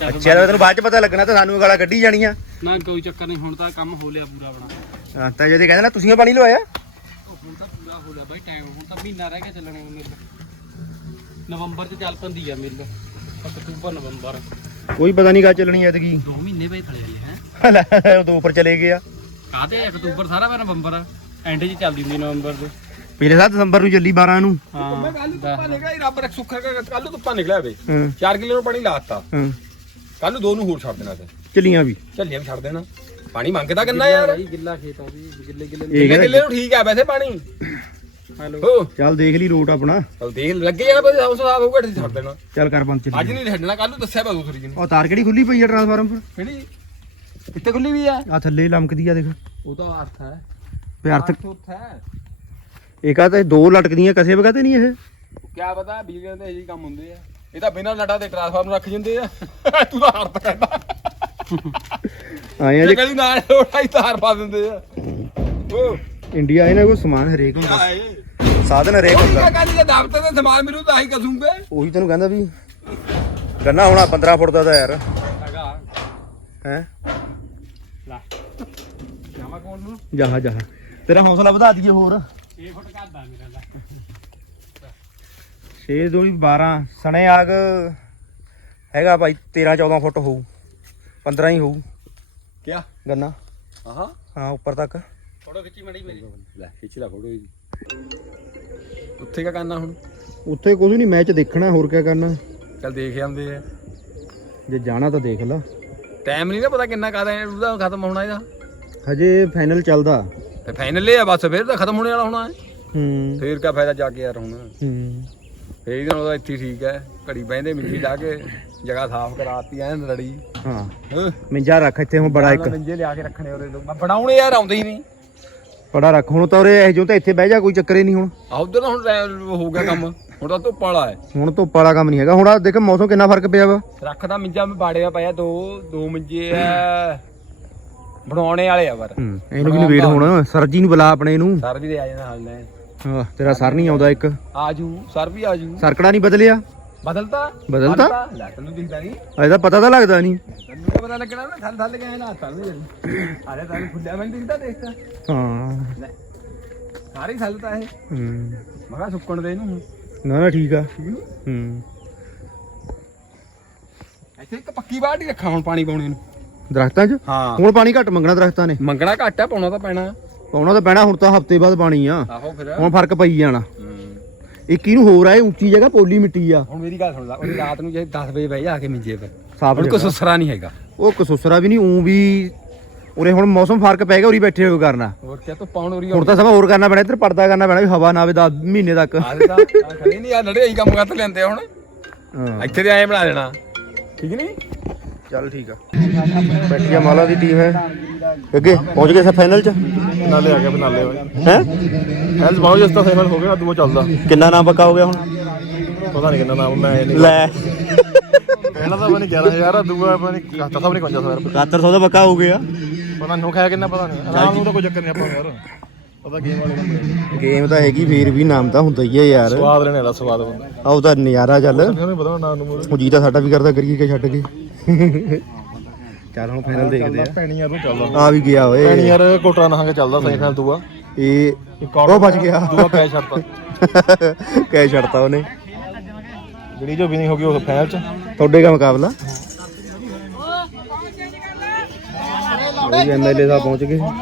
ਤਾਂ ਤੈਨੂੰ ਬਾਅਦ ਚ ਪਤਾ ਲੱਗਣਾ ਤਾਂ ਸਾਨੂੰ ਗਾਲਾਂ ਕੱਢੀ ਜਾਣੀਆਂ। ਨਾ ਕੋਈ ਚੱਕਰ ਨਹੀਂ ਹੁਣ ਤਾਂ ਕੰਮ ਹੋ ਲਿਆ ਪੂਰਾ ਆਪਣਾ। ਹਾਂ, ਤਾਂ ਜਦੇ ਕਹਿੰਦੇ ਨਾ ਤੁਸੀਂ ਪਾਣੀ ਲਵਾਇਆ? ਹੁਣ ਤਾਂ ਪੂਰਾ ਹੋ ਲਿਆ ਬਾਈ ਟਾਈਮ ਹੁਣ ਤਾਂ ਮਹੀਨਾ ਰਹਿ ਗਿਆ ਚੱਲਣੇ ਨੂੰ ਮਿਲ। ਨਵੰਬਰ ਚ ਚੱਲ ਪੰਦੀ ਆ ਮਿਲ। ਅਕਤੂਬਰ ਨਵੰਬਰ। ਕੋਈ ਪਤਾ ਨਹੀਂ ਕਾ ਚੱਲਣੀ ਐਤਕੀ। 2 ਮਹੀਨੇ ਬਾਈ ਖੜੇ ਹਲੇ ਹੈ। ਉਹ ਦੋ ਉੱਪਰ ਚਲੇ ਗਏ ਆ। ਕਾਹਦੇ ਅਕਤੂਬਰ ਸਾਰਾ ਵਾ ਨਵੰਬਰ ਐਂਡ 'ਚ ਚੱਲਦੀ ਹੁੰਦੀ ਨਵੰਬਰ ਦੇ। ਪਿਛਲੇ ਸਾਲ ਦਸੰਬਰ ਨੂੰ ਚੱਲੀ 12 ਨੂੰ। ਮੈਂ ਕੱਲ ਨੂੰ ਧੁੱਪਾ ਨਿਕਲਿਆ ਸੀ, ਰੱਬ ਰੱਖ ਸੁੱਖਾ ਕੱਲ ਨੂੰ ਧੁੱਪਾ ਨਿਕਲਿਆ ਵੇ। ਹਾਂ। 4 ਕਿਲੋ ਪਾਣੀ ਲਾਤਾ ਹਾਂ। ਕੱਲ ਨੂੰ ਦੋ ਨੂੰ ਹੋਰ ਛੱਡ ਦੇਣਾ ਤੇ। ਚੱਲੀਆਂ ਵੀ। ਝੱਲੀਆਂ ਵੀ ਛੱਡ ਦੇਣਾ। ਪਾਣੀ ਮੰਗਦਾ ਕਿੰਨਾ ਯਾਰ? ਗਿੱਲਾ ਖੇਤ ਆ ਵੀ ਗਿੱਲੇ ਗਿੱਲੇ ਇਹ ਕਿੱਲੇ ਨੂੰ ਠੀਕ ਆ ਵੈਸੇ ਪਾਣੀ? ਹੈਲੋ। ਚੱਲ ਦੇਖ ਲਈ ਰੋਟ ਆਪਣਾ। ਚਲ ਦੇਖ ਲੱਗੇ ਜਾਣਾ ਬਸ ਹੌਸਲਾ ਸਾਫ਼ ਹੋਊਗਾ ਠੀਕ ਛੱਡ ਦੇਣਾ। ਚੱਲ ਕਰ ਬੰਦ ਅੱਜ ਚੱਲੀ ਨਹੀਂ ਛੱਡਣਾ ਕੱਲ ਨੂੰ ਦੱਸਿਆ ਬਾ ਦੂਸਰੀ ਦਿਨ ਉਹ ਤਾਰ ਕਿਹੜੀ ਖੁੱਲੀ ਪਈ ਆ ਟਰਾਂਸਫਾਰਮ ਪਰ ਕਿਹੜੀ? ਕਿੱਥੇ ਖੁੱਲੀ ਵੀ ਆ? ਆ ਥੱਲੇ ਲਮਕਦੀ ਆ ਦੇਖ। ਉਹ ਤਾਂ ਅਰਥ ਹੈ। ਵੀ ਅਰਥ ਉੱਥੇ ਹੈ। ਇੱਕ ਆ ਤੇ ਦੋ ਲਟਕਦੀਆਂ ਕਸੇ ਵਗਾ ਤੇ ਨਹੀਂ ਇਹ? ਕਿਆ ਪਤਾ ਬਿਜਲੀ ਦੇ ਇਹੀ ਕੰਮ ਹੁੰਦੇ ਆ। ਇਹ ਤਾਂ ਬਿਨਾਂ ਨਟਾਂ ਦੇ ਟ੍ਰਾਂਸਫਾਰਮਰ ਰੱਖ ਜਾਂਦੇ ਆ। ਤੂੰ ਤਾਂ ਹਰਤ ਕਹਿੰਦਾ ਆਏ ਆ ਇਹ ਜੇ। ਕਹਿੰਦੀ ਨਾਲ ਉਠਾਈ ਤਾਰ ਪਾ ਦਿੰਦੇ ਆ। ਉਹ ਇੰਡੀਆ ਇਹਨਾਂ ਕੋਲ ਸਮਾਨ ਹਰੇਕ ਹੁੰਦਾ ਆਏ। ਸਾਧਨ ਹਰੇਕ ਹੁੰਦਾ। ਕਹਿੰਦੀ ਜੇ ਦਫ਼ਤਰ ਦੇ ਸਮਾਨ ਮਿਲੂ ਤਾਂ ਆਹੀ ਕਸੂਗੇ। ਉਹੀ ਤੈਨੂੰ ਕਹਿੰਦਾ ਵੀ ਗੰਨਾ ਹੋਣਾ 15 ਫੁੱਟ ਦਾ ਤਾਂ ਯਾਰ। ਹੈਗਾ। ਹੈ? ਲੈ ਜਾਮਾ ਕੋਲ ਨੂੰ। ਜਹਾ ਜਹਾ ਤੇਰਾ ਹੌਸਲਾ ਵਧਾ ਦਈਏ ਹੋਰ। 6 ਫੁੱਟ ਘੱਟ ਆ ਮੇਰਾ ਲੈ। 6 ਦੋ 12 ਸਣੇ ਆਗ ਹੈਗਾ ਭਾਈ 13 14 ਫੁੱਟ ਹੋਊ। 15 ਹੀ ਹੋਊ। ਕਿਆ? ਗੰਨਾ? ਆਹਾਂ। ਹਾਂ ਉੱਪਰ ਤੱਕ। ਫੋਟੋ ਖਿੱਚੀ ਮੜੀ ਮੇਰੀ। ਲੈ ਖਿੱਚ ਲੈ ਫੋਟੋ ਇਹਦੀ। ਉੱਥੇ ਕਿਆ ਕਰਨਾ ਹੁਣ? ਉੱਥੇ ਕੁਝ ਨਹੀਂ ਮੈਚ ਦੇਖਣਾ ਹੋਰ ਕੀ ਕਰਨਾ? ਚੱਲ ਦੇਖ ਆਉਂਦੇ ਆ। ਜੇ ਜਾਣਾ ਤਾਂ ਦੇਖ ਲਾ। ਟਾਈਮ ਨਹੀਂ ਨਾ ਪਤਾ ਕਿੰਨਾ ਕਾਦਾ ਉਹਦਾ ਖਤਮ ਹੋਣਾ ਇਹਦਾ। ਹਜੇ ਫਾਈਨਲ ਚੱਲਦਾ। ਤੇ ਫਾਈਨਲ ਇਹ ਆ ਬਸ ਫਿਰ ਤਾਂ ਖਤਮ ਹੋਣੇ ਵਾਲਾ ਹੋਣਾ ਹੈ। ਹੂੰ। ਫੇਰ ਕਿਆ ਫਾਇਦਾ ਜਾ ਕੇ ਯਾਰ ਹੁਣ? ਹੂੰ। ਫੇਰ ਇਹਦਾ ਉਹਦਾ ਇੱਥੇ ਠੀਕ ਹੈ ਘੜੀ ਬਹਿੰਦੇ ਮਿੱਟੀ ਲਾ ਕੇ ਜਗ੍ਹਾ ਸਾਫ਼ ਕਰਾਤੀ ਐਨ ਲੜੀ ਹਾਂ। ਹਾਂ? ਮਿੰਜਾ ਰੱਖ ਇੱਥੇ ਹੁਣ ਬੜਾ ਇੱਕ। ਮੰਜੇ ਲਿਆ ਕੇ ਰੱਖਣੇ ਉਹਦੇ ਤੋਂ। ਬਣਾਉਣੇ ਯਾਰ ਆਉਂਦੇ ਹੀ ਨਹੀਂ। ਬੜਾ ਰੱਖ। ਹੁਣ ਤਾਂ ਉਰੇ ਇਹ ਜੋ ਤਾਂ ਇੱਥੇ ਬਹਿ ਜਾ ਕੋਈ ਚੱਕਰ ਹੀ ਨਹੀਂ ਹੁਣ। ਆ ਉਧਰ ਤਾਂ ਹੁਣ ਟਾਈਮ ਹੋ ਗਿਆ ਕੰਮ। ਹੁਣ ਤਾਂ ਧੁੱਪ ਵਾਲਾ ਹੈ। ਹੁਣ ਧੁੱਪ ਵਾਲਾ ਕੰਮ ਨਹੀਂ ਹੈਗਾ। ਹੁਣ ਆ ਦੇਖ ਮੌਸਮ ਕਿੰਨਾ ਫ਼ਰਕ ਪਿਆ ਵਾ। ਰੱਖਦਾ ਮੰਜਾ ਮੈਂ ਬਾੜਿਆ ਪਿਆ ਦੋ ਦੋ ਮੰਜੇ ਆ। ਬਣਾਉਣੇ ਵਾਲੇ ਆ ਪਰ। ਹੂੰ ਇਹਨੂੰ ਵੀ ਨਵੇੜ ਹੁਣ? ਸਰਜੀ ਨੂੰ ਬੁਲਾ ਆਪਣੇ ਨੂੰ ਸਰ ਵੀ ਦੇ ਆ ਜਾਣਾ ਹਾਲ ਲੈ ਹਾਂ ਤੇਰਾ ਸਰ ਨਹੀਂ ਆਉਂਦਾ ਇੱਕ। ਆਜੂ ਸਰ ਵੀ ਆਜੂ। ਸਰਕੜਾ ਨਹੀਂ ਬਦਲਿਆ? ਬਦਲਤਾ? ਬਦਲਤਾ? ਲੈ ਤੈਨੂੰ ਦਿਖਦਾ ਨਹੀਂ। ਇਹਦਾ ਪਤਾ ਤਾਂ ਲੱਗਦਾ ਨਹੀਂ। ਤੈਨੂੰ ਤਾਂ ਪਤਾ ਲੱਗਣਾ ਨਾ ਥੱਲ ਥੱਲ ਗਏ ਨਾ ਤਾਂ ਵੀ ਅਰੇ ਤੈਨੂੰ ਖੁੱਲਿਆ ਮੈਂ ਦਿਖਦਾ ਦੇਖਦਾ ਹਾਂ। ਲੈ ਸਾਰੇ ਹੀ ਥੱਲ ਤਾਂ ਇਹ। ਹੂੰ। ਮੈਂ ਕਿਹਾ ਸੁੱਕਣ ਦੇ ਇਹਨੂੰ ਨਾ ਨਾ ਠੀਕ ਆ। ਠੀਕ ਨੂੰ ਹੂੰ। ਇੱਥੇ ਇੱਕ ਪੱਕੀ ਬਾਲਟੀ ਰੱਖਾਂ ਹੁਣ ਪਾਣੀ ਪਾਉਣੇ ਨੂੰ। ਦਰਖਤਾਂ 'ਚ? ਹਾਂ। ਹੁਣ ਪਾਣੀ ਘੱਟ ਮੰਗਣਾ ਦਰਖਤਾਂ ਨੇ। ਮੰਗਣਾ ਘੱਟ ਆ ਪਾਉਣਾ ਤਾਂ ਪੈਣਾ। ਪਾਉਣਾ ਤਾਂ ਪੈਣਾ ਹੁਣ ਤਾਂ ਹਫ਼ਤੇ ਬਾਅਦ ਪਾਣੀ ਆ। ਆਹੋ ਫਿਰ। ਹੁਣ ਫ਼ਰਕ ਪਈ ਜਾਣਾ। ਹੂੰ। ਇੱਕ ਇਹਨੂੰ ਹੋਰ ਆ ਇਹ ਉੱਚੀ ਜਗ੍ਹਾ ਪੋਲੀ ਮਿੱਟੀ ਆ। ਹੁਣ ਮੇਰੀ ਗੱਲ ਸੁਣ ਲੈ ਉਹਦੀ ਰਾਤ ਨੂੰ ਜੇ 10 ਵਜੇ ਬਹਿ ਜਾ ਕੇ ਮਿੰਜੇ ਪਰ। ਸਾਫ਼ ਹੁਣ ਕੋਈ ਸੁਸਰਾ ਨਹੀਂ ਹੈਗਾ। ਉਹ ਕਸੂਸਰਾ ਵੀ ਨਹੀਂ ਉਂ ਵੀ ਉਰੇ ਹੁਣ ਮੌਸਮ ਫ਼ਰਕ ਪੈ ਗਿਆ ਉਰੀ ਬੈਠੇ ਹੋ ਕਰਨਾ। ਹੋਰ ਕਿਆ ਤੂੰ ਪਾਉਣ ਉਰੀ ਹੁਣ ਤਾਂ ਸਮਾਂ ਹੋਰ ਕਰਨਾ ਪੈਣਾ ਇੱਧਰ ਪਰਦਾ ਕਰਨਾ ਪੈਣਾ ਵੀ ਹਵਾ ਨਾ ਆਵੇ 10 ਮਹੀਨੇ ਤੱਕ। ਆਦੇ ਤਾਂ ਖੜੇ ਨਹੀਂ ਆ ਲੜੇ ਹੀ ਕੰਮ ਕਰ ਲੈਂਦੇ ਹੁਣ। ਹਾਂ। ਇੱਥੇ ਤੇ ਐਂ ਬਣਾ ਦੇਣਾ ਠੀਕ ਨਹੀਂ? ਚੱਲ ਠੀਕ ਆ। ਬੈਠੀ ਆ ਮਾਲਾ ਦੀ ਟੀਮ ਹੈ। ਅੱਗੇ ਪਹੁੰਚ ਗਏ ਸਾ ਫਾਈਨਲ ਚ? ਨਾਲੇ ਆ ਗਿਆ ਬਨਾਲੇ ਹੈ? ਹੈਲਸ ਬਹੁਤ ਜਸਤਾ ਫਾਈਨਲ ਹੋ ਗਿਆ ਦੂਆ ਚੱਲਦਾ। ਕਿੰਨਾ ਨਾਮ ਪੱਕਾ ਹੋ ਗਿਆ ਹੁਣ? ਪਤਾ ਨਹੀਂ ਕਿੰਨਾ ਨਾਮ ਮੈਂ ਨਹੀਂ ਲੈ। ਪਹਿਲਾਂ ਤਾਂ ਬਣੀ 11000 ਆ ਦੂਆ ਬਣੀ ਘਾਟਾ ਸਾਹਿਬ ਨੇ 55000 ਰੁਪਏ 7100 ਦਾ ਪੱਕਾ ਹੋ ਗਿਆ। ਪਤਾ ਨਹੀਂ ਖਾਇਆ ਕਿੰਨਾ ਪਤਾ ਨਹੀਂ ਆਰਾਮ ਨੂੰ ਤਾਂ ਕੋਈ ਚੱਕਰ ਨਹੀਂ ਆਪਾਂ ਯਾਰ ਪਤਾ ਗੇਮ ਵਾਲੇ ਗੇਮ ਤਾਂ ਹੈਗੀ ਫੇਰ ਵੀ ਨਾਮ ਤਾਂ ਹੁੰਦਾ ਹੀ ਹੈ ਯਾਰ। ਸਵਾਦ ਲੈਣੇ ਵਾਲਾ ਸਵਾਦ ਬੰਦਾ ਆ ਉਹਦਾ ਨਜ਼ਾਰਾ ਚੱਲ। ਤੁਹਾਨੂੰ ਪਤਾ ਨਾ ਨੂੰ ਹੁਣ ਜੀ ਤਾਂ ਸਾਡਾ ਵੀ ਕਰਦਾ ਕਰੀਏ ਕਿ ਛੱਡ ਕੇ। ਚੱਲ ਹੁਣ ਫਾਈਨਲ ਦੇਖਦੇ ਆ। ਪੈਣੀ ਯਾਰ ਨੂੰ ਚੱਲਦਾ ਆ ਵੀ ਗਿਆ ਓਏ। ਪੈਣੀ ਯਾਰ ਕੋਟਰਾ ਨਹਾਂਗੇ ਚੱਲਦਾ ਸਹੀ ਫਾਈਨਲ ਦੂਆ। ਇਹ ਉਹ ਬਚ ਗਿਆ। ਦੂਆ ਕੈਚ ਛੱਡਤਾ। ਕਹਿ ਛੱਡਤਾ ਉਹਨੇ। ਜਿਹੜੀ ਜੋ ਵੀ ਨਹੀਂ ਹੋ ਗਈ ਉਹ ਫਾਈਨਲ ਚ। ਤੁਹਾਡੇ ਦਾ ਮੁਕਾਬਲਾ। ਐਮਐਲਏ ਸਾਹਿਬ ਪਹੁੰਚ ਗਏ। ਉਹ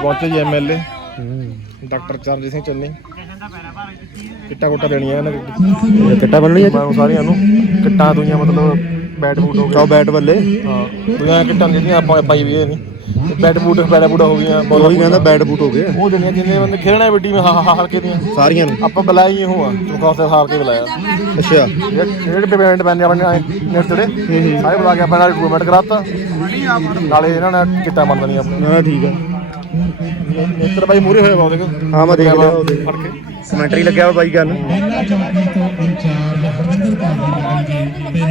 ਪਹੁੰਚੇ ਜੀ ਐਮਐਲਏ ਡਾਕਟਰ ਚਰਨਜੀਤ ਸਿੰਘ ਚੰਨੀ। ਕਿੱਟਾ ਕੋਟਾ ਦੇਣੀਆਂ ਇਹਨਾਂ ਇਹ ਕਿੱਟਾ ਅੱਜ ਨੂੰ ਸਾਰੀਆਂ ਨੂੰ। ਕਿੱਟਾਂ ਦੁਨੀਆਂ ਮਤਲਬ ਬੈਟ ਬੂਟ ਹੋ ਗਏ। ਚਾਹ ਬੈਟ ਬੱਲੇ। ਹਾਂ ਦੁਨੀਆਂ ਕਿੱਟਾਂ ਜਿਹੜੀਆਂ ਆਪਾਂ ਪਾਈ ਵੀ ਇਹ ਨਹੀਂ। ਬੈਟ ਬੂਟ ਬੈਟ ਬੂਟ ਹੋ ਗਈਆਂ ਉਹੀ ਕਹਿੰਦਾ ਬੈਟ ਬੂਟ ਹੋ ਗਏ। ਉਹ ਦੁਨੀਆਂ ਜਿੰਨੇ ਬੰਦੇ ਖੇਡਣਾ ਵੱਡੀ ਮੈਂ ਹਾਂ ਹਾਂ ਹਲਕੇ ਦੀਆਂ। ਸਾਰੀਆਂ ਨੂੰ। ਆਪਾਂ ਬੁਲਾਈ ਹੋ ਆ ਚਮਕੌਰ ਸਾਹਿਬ ਹਾਰ ਕੇ ਬੁਲਾਇਆ। ਅੱਛਾ। ਜਿਹੜੇ ਪੇਮੈਂਟ ਪੈਣੇ ਆਪਣੇ ਨੇਟ ਤੇ ਸਾਰੇ ਬੁਲਾ ਕੇ ਆਪਾਂ ਨਾਲ ਟੂਰਨਾਮੈਂਟ ਕਰਾਤਾ। ਨਾਲੇ ਇਹਨਾਂ ਨੇ ਕਿੱਟਾਂ ਬਣ ਦਣੀ ਆਪਣੇ ਨਾ ਨਾ ਠੀਕ ਆ। ਨੇਤਰ ਬਾਈ ਮੂਰੇ ਹੋਇਆ ਵਾ ਉਹਦੇ ਕੋਲ। ਹਾਂ ਮੈਂ ਦੇਖ ਲਿਆ। ਉਹਦੇ ਫੜ ਕੇ। ਕਮੈਂਟਰੀ ਲੱਗਿਆ ਵਾ ਬਾਈ ਗੱਲ। ਮਹਿਲਾ ਜਵਾਨੀ ਤੋਂ ਇੰਚਾਰਜ ਹਰਵਿੰਦਰ ਕੌਰ ਮੈਡਮ ਜੀ ਤੇ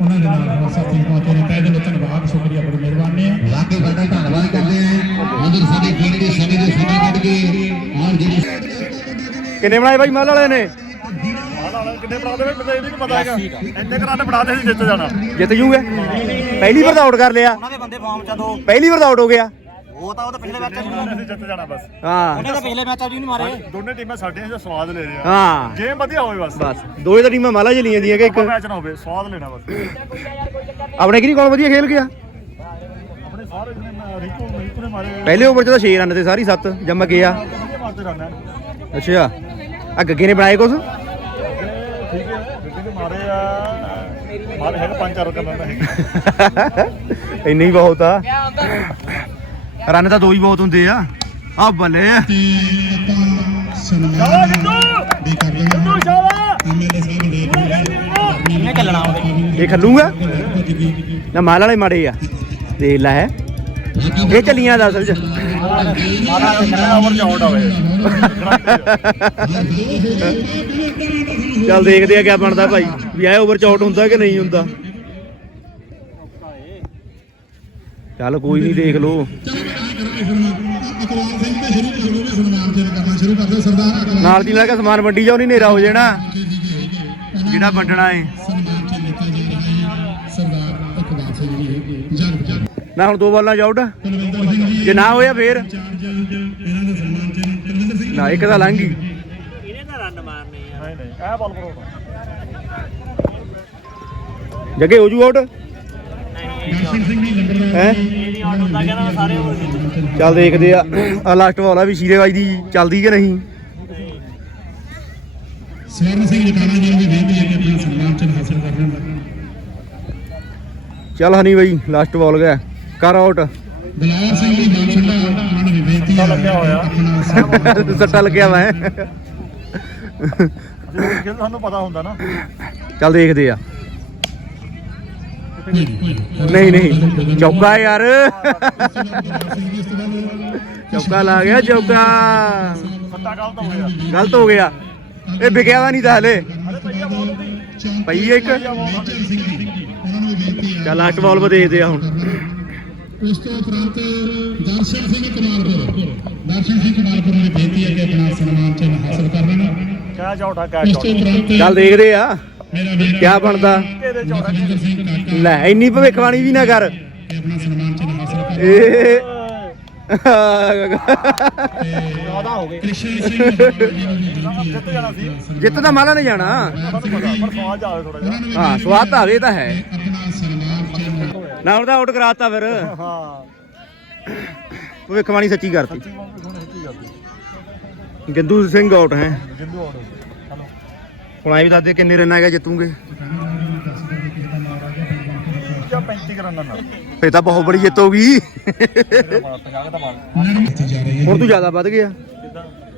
ਉਹਨਾਂ ਦੇ ਨਾਲ ਹੋਰ ਸਾਥੀ ਪਹੁੰਚੇ ਨੇ ਤਹਿ ਦਿਲੋਂ ਧੰਨਵਾਦ ਸ਼ੁਕਰੀਆ ਬੜੀ ਮਿਹਰਬਾਨੀ ਹੈ ਵਾਕਈ ਬੜਾ ਧੰਨਵਾਦ ਕਰਦੇ ਹਾਂ ਉਧਰ ਸਾਡੇ ਖੇਡ ਦੇ ਸਮੇਂ ਦੇ ਸਮੇਂ ਕੱਢ ਕੇ ਔਰ ਜਿਹੜੀ ਕਿੰਨੇ ਬਣਾਏ ਬਾਈ ਮਾਲ ਵਾਲੇ ਨੇ? ਕਿੰਨੇ ਬਣਾ ਦੇ ਮੈਨੂੰ ਨਹੀਂ ਪਤਾ ਹੈਗਾ। ਇੰਨੇ ਕਰਾਣੇ ਬਣਾ ਦੇ ਜਿੱਤ ਜਾਣਾ। ਜਿੱਤ ਜੂਗੇ? ਪਹਿਲੀ ਵਾਰ ਆਊਟ ਕਰ ਲਿਆ। ਉਹਨਾਂ ਦੇ ਬੰਦੇ ਫਾਰਮ ਚ ਦੋ। ਪਹਿਲੀ ਵਾਰ ਆਊਟ ਹੋ ਗਿਆ। ਉਹ ਤਾਂ ਉਹ ਤਾਂ ਪਿਛਲੇ ਮੈਚ ਚ ਅਸੀਂ ਜਿੱਤ ਜਾਣਾ ਬਸ। ਹਾਂ। ਉਹਨੇ ਤਾਂ ਪਿਛਲੇ ਮੈਚ ਚ ਵੀ ਨਹੀਂ ਮਾਰੇ। ਦੋਨੇ ਟੀਮਾਂ ਸਾਡੀਆਂ ਦਾ ਸਵਾਦ ਲੈ ਰਹੀਆਂ। ਹਾਂ। ਗੇਮ ਵਧੀਆ ਹੋਵੇ ਬਸ। ਬਸ। ਦੋਏ ਤਾਂ ਟੀਮਾਂ ਮਾਲਾ ਜਲੀਆਂ ਦੀਆਂ ਕਿ ਇੱਕ ਮੈਚ ਨਾ ਹੋਵੇ ਸਵਾਦ ਲੈਣਾ ਬਸ। ਆਪਣੇ ਕਿਹੜੀ ਕੋਲ ਵਧੀਆ ਖੇਲ ਗਿਆ? ਆਪਣੇ ਸਾਰੇ ਜਿਹਨੇ ਰਿੰਕੂ ਰਿੰਕੂ ਨੇ ਮਾਰੇ। ਪਹਿਲੇ ਓਵਰ 'ਚ ਤਾਂ 6 ਰਨ ਤੇ ਸਾਰੀ 7 ਜਦ ਮੈਂ ਗਿਆ ਰਨ ਅੱਛਾ। ਆ ਗੱਗੇ ਨੇ ਬਣਾਏ ਕੁਛ? ਠੀਕ ਹੈ ਮਾਰੇ ਆ। ਮਾਰੇ ਹੈਗਾ ਪੰਜ ਚਾਰ ਕਰਨ ਦਾ ਹੈਗਾ। ਇੰਨੇ ਹੀ ਬਹੁਤ ਆ। ਰਨ ਤਾਂ ਦੋ ਹੀ ਬਹੁਤ ਹੁੰਦੇ ਆ। ਆ ਬੱਲੇ। ਇਹਨੇ ਚੱਲਣਾ ਇਹ ਖੱਲੂਗਾ? ਨਾ ਮਾਲ ਵਾਲੇ ਮਾੜੇ ਆ। ਤੇ ਲੈ। ਹੈ ਇਹ ਚੱਲੀਆਂ ਦਾ ਅਸਲ 'ਚ ਚੱਲ ਦੇਖਦੇ ਆ ਕਿਆ ਬਣਦਾ ਭਾਈ। ਵੀ ਐ ਓਵਰ ਚ ਹੁੰਦਾ ਕਿ ਨਹੀਂ ਹੁੰਦਾ? ਚੱਲ ਕੋਈ ਨਹੀਂ ਦੇਖ ਲੋ ਅਕਵਾਲ ਨਾਲ ਦੀ ਨਾਲ ਕੇ ਸਮਾਨ ਵੰਡੀ ਜਾਓ, ਨਹੀਂ ਨੇਰਾ ਹੋ ਜਾਣਾ। ਜਿਹੜਾ ਵੰਡਣਾ ਏ? ਨਾ, ਹੁਣ ਦੋ ਬਾਲਾਂ ਚ ਆਊਟ ਜੇ ਨਾ ਹੋਇਆ ਫੇਰ? ਨਾ, ਇੱਕ ਤਾਂ ਲੰਘ ਗਈ। ਨਹੀਂ ਨਹੀਂ ਇਹ ਬਾਲ ਕਰੋ ਜੱਗੇ, ਹੋ ਜੂ ਆਊਟ ਦਰਸ਼ਨ ਸਿੰਘ ਜੀ ਲੰਬਰਦਾਰ ਹੈ? ਚੱਲ ਦੇਖਦੇ ਆ। ਆ ਲਾਸਟ ਬਾਲ ਆ ਵੀ ਸ਼ੀਰੇਵਾਜ ਦੀ ਚੱਲਦੀ ਕਿ ਨਹੀਂ? ਸਵਰਨ ਸਿੰਘ ਜਟਾਣਾ ਜੀ ਨੂੰ ਵੀ ਬੇਨਤੀ ਹੈ ਕਿ ਆਪਣਾ ਸਨਮਾਨ ਚਿੰਨ੍ਹ ਹਾਸਲ ਕਰ ਲੈਣ ਚੱਲ ਹਨੀ ਬਾਈ ਲਾਸਟ ਬਾਲ ਗਿਆ। ਕਰ ਆਊਟ ਬਲੌਰ ਸਿੰਘ ਜੀ ਮਾਨਸੰਡਾ ਉਹਨਾਂ ਨੂੰ ਵੀ ਬੇਨਤੀ ਹੈ ਲੱਗਿਆ ਹੋਇਆ। ਸੱਟਾ ਲੱਗਿਆ ਵਾ ਜਦੋਂ ਸਾਨੂੰ ਪਤਾ ਹੁੰਦਾ ਨਾ। ਚੱਲ ਦੇਖਦੇ ਆ। ਨਹੀਂ ਨਹੀਂ। ਚੌਕਾ ਯਾਰ। ਚੌਕਾ ਲਾ ਗਿਆ ਚੌਕਾ। ਗਲਤ ਹੋ ਗਿਆ। ਗਲਤ ਹੋ ਗਿਆ ਇਹ ਵਿਕਿਆ ਵਾ ਨਹੀਂ ਤਾਂ ਹਲੇ। ਪਈ ਇੱਕ। ਚੱਲ ਲਾਸਟ ਬਾਲ ਵਾ ਦੇਖਦੇ ਆ ਹੁਣ। ਉਸ ਤੋਂ ਉਪਰੰਤ ਦਰਸ਼ਨ ਸਿੰਘ ਕਮਾਲਪੁਰ। ਦਰਸ਼ਨ ਸਿੰਘ ਕਮਾਲਪੁਰ ਨੂੰ ਬੇਨਤੀ ਹੈ ਕਿ ਆਪਣਾ ਸਨਮਾਨ ਚਿੰਨ੍ਹ ਹਾਸਲ ਕਰ ਲੈਣ। ਕੈਚ ਆਊਟ ਆ ਉਸ ਕੈਚ ਤੋਂ ਆਊਟ। ਉਪਰੰਤ ਚੱਲ ਦੇਖਦੇ ਆ। ਕਿਆ ਬਣਦਾ? ਲੈ ਇੰਨੀ ਭਵਿੱਖਬਾਣੀ ਵੀ ਨਾ ਕਰ। ਇਹ ਜ਼ਿਆਦਾ ਹੋ ਗਏ। ਜਿੱਤ ਤਾਂ ਮਾਲਾ ਨੇ ਜਾਣਾ। ਪਰ ਥੋੜਾ ਜਿਹਾ ਹਾਂ ਸਵਾਦ ਤਾਂ ਆਵੇ ਤਾਂ ਹੈ। ਨਾ ਉਹਦਾ ਆਊਟ ਕਰਾਤਾ ਫਿਰ। ਹਾਂ ਭਵਿੱਖਬਾਣੀ ਸੱਚੀ ਕਰਤੀ। ਗਿੰਦੂ ਸਿੰਘ ਆਊਟ ਹੈ। ਜਿੰਦੂ ਆਊਟ ਹੁਣ ਆਏ ਵੀ ਦੱਸਦੇ ਕਿੰਨੇ ਰਨ ਆ ਜਿੱਤੂਗੇ? ਜਾਂ 35 ਰਨ ਨਾਲ ਫੇ ਤਾਂ ਬਹੁਤ ਬੜੀ ਜਿੱਤ ਹੋ ਗਈ ਹੁਣ ਤੂੰ ਜ਼ਿਆਦਾ ਵੱਧ ਗਿਆ।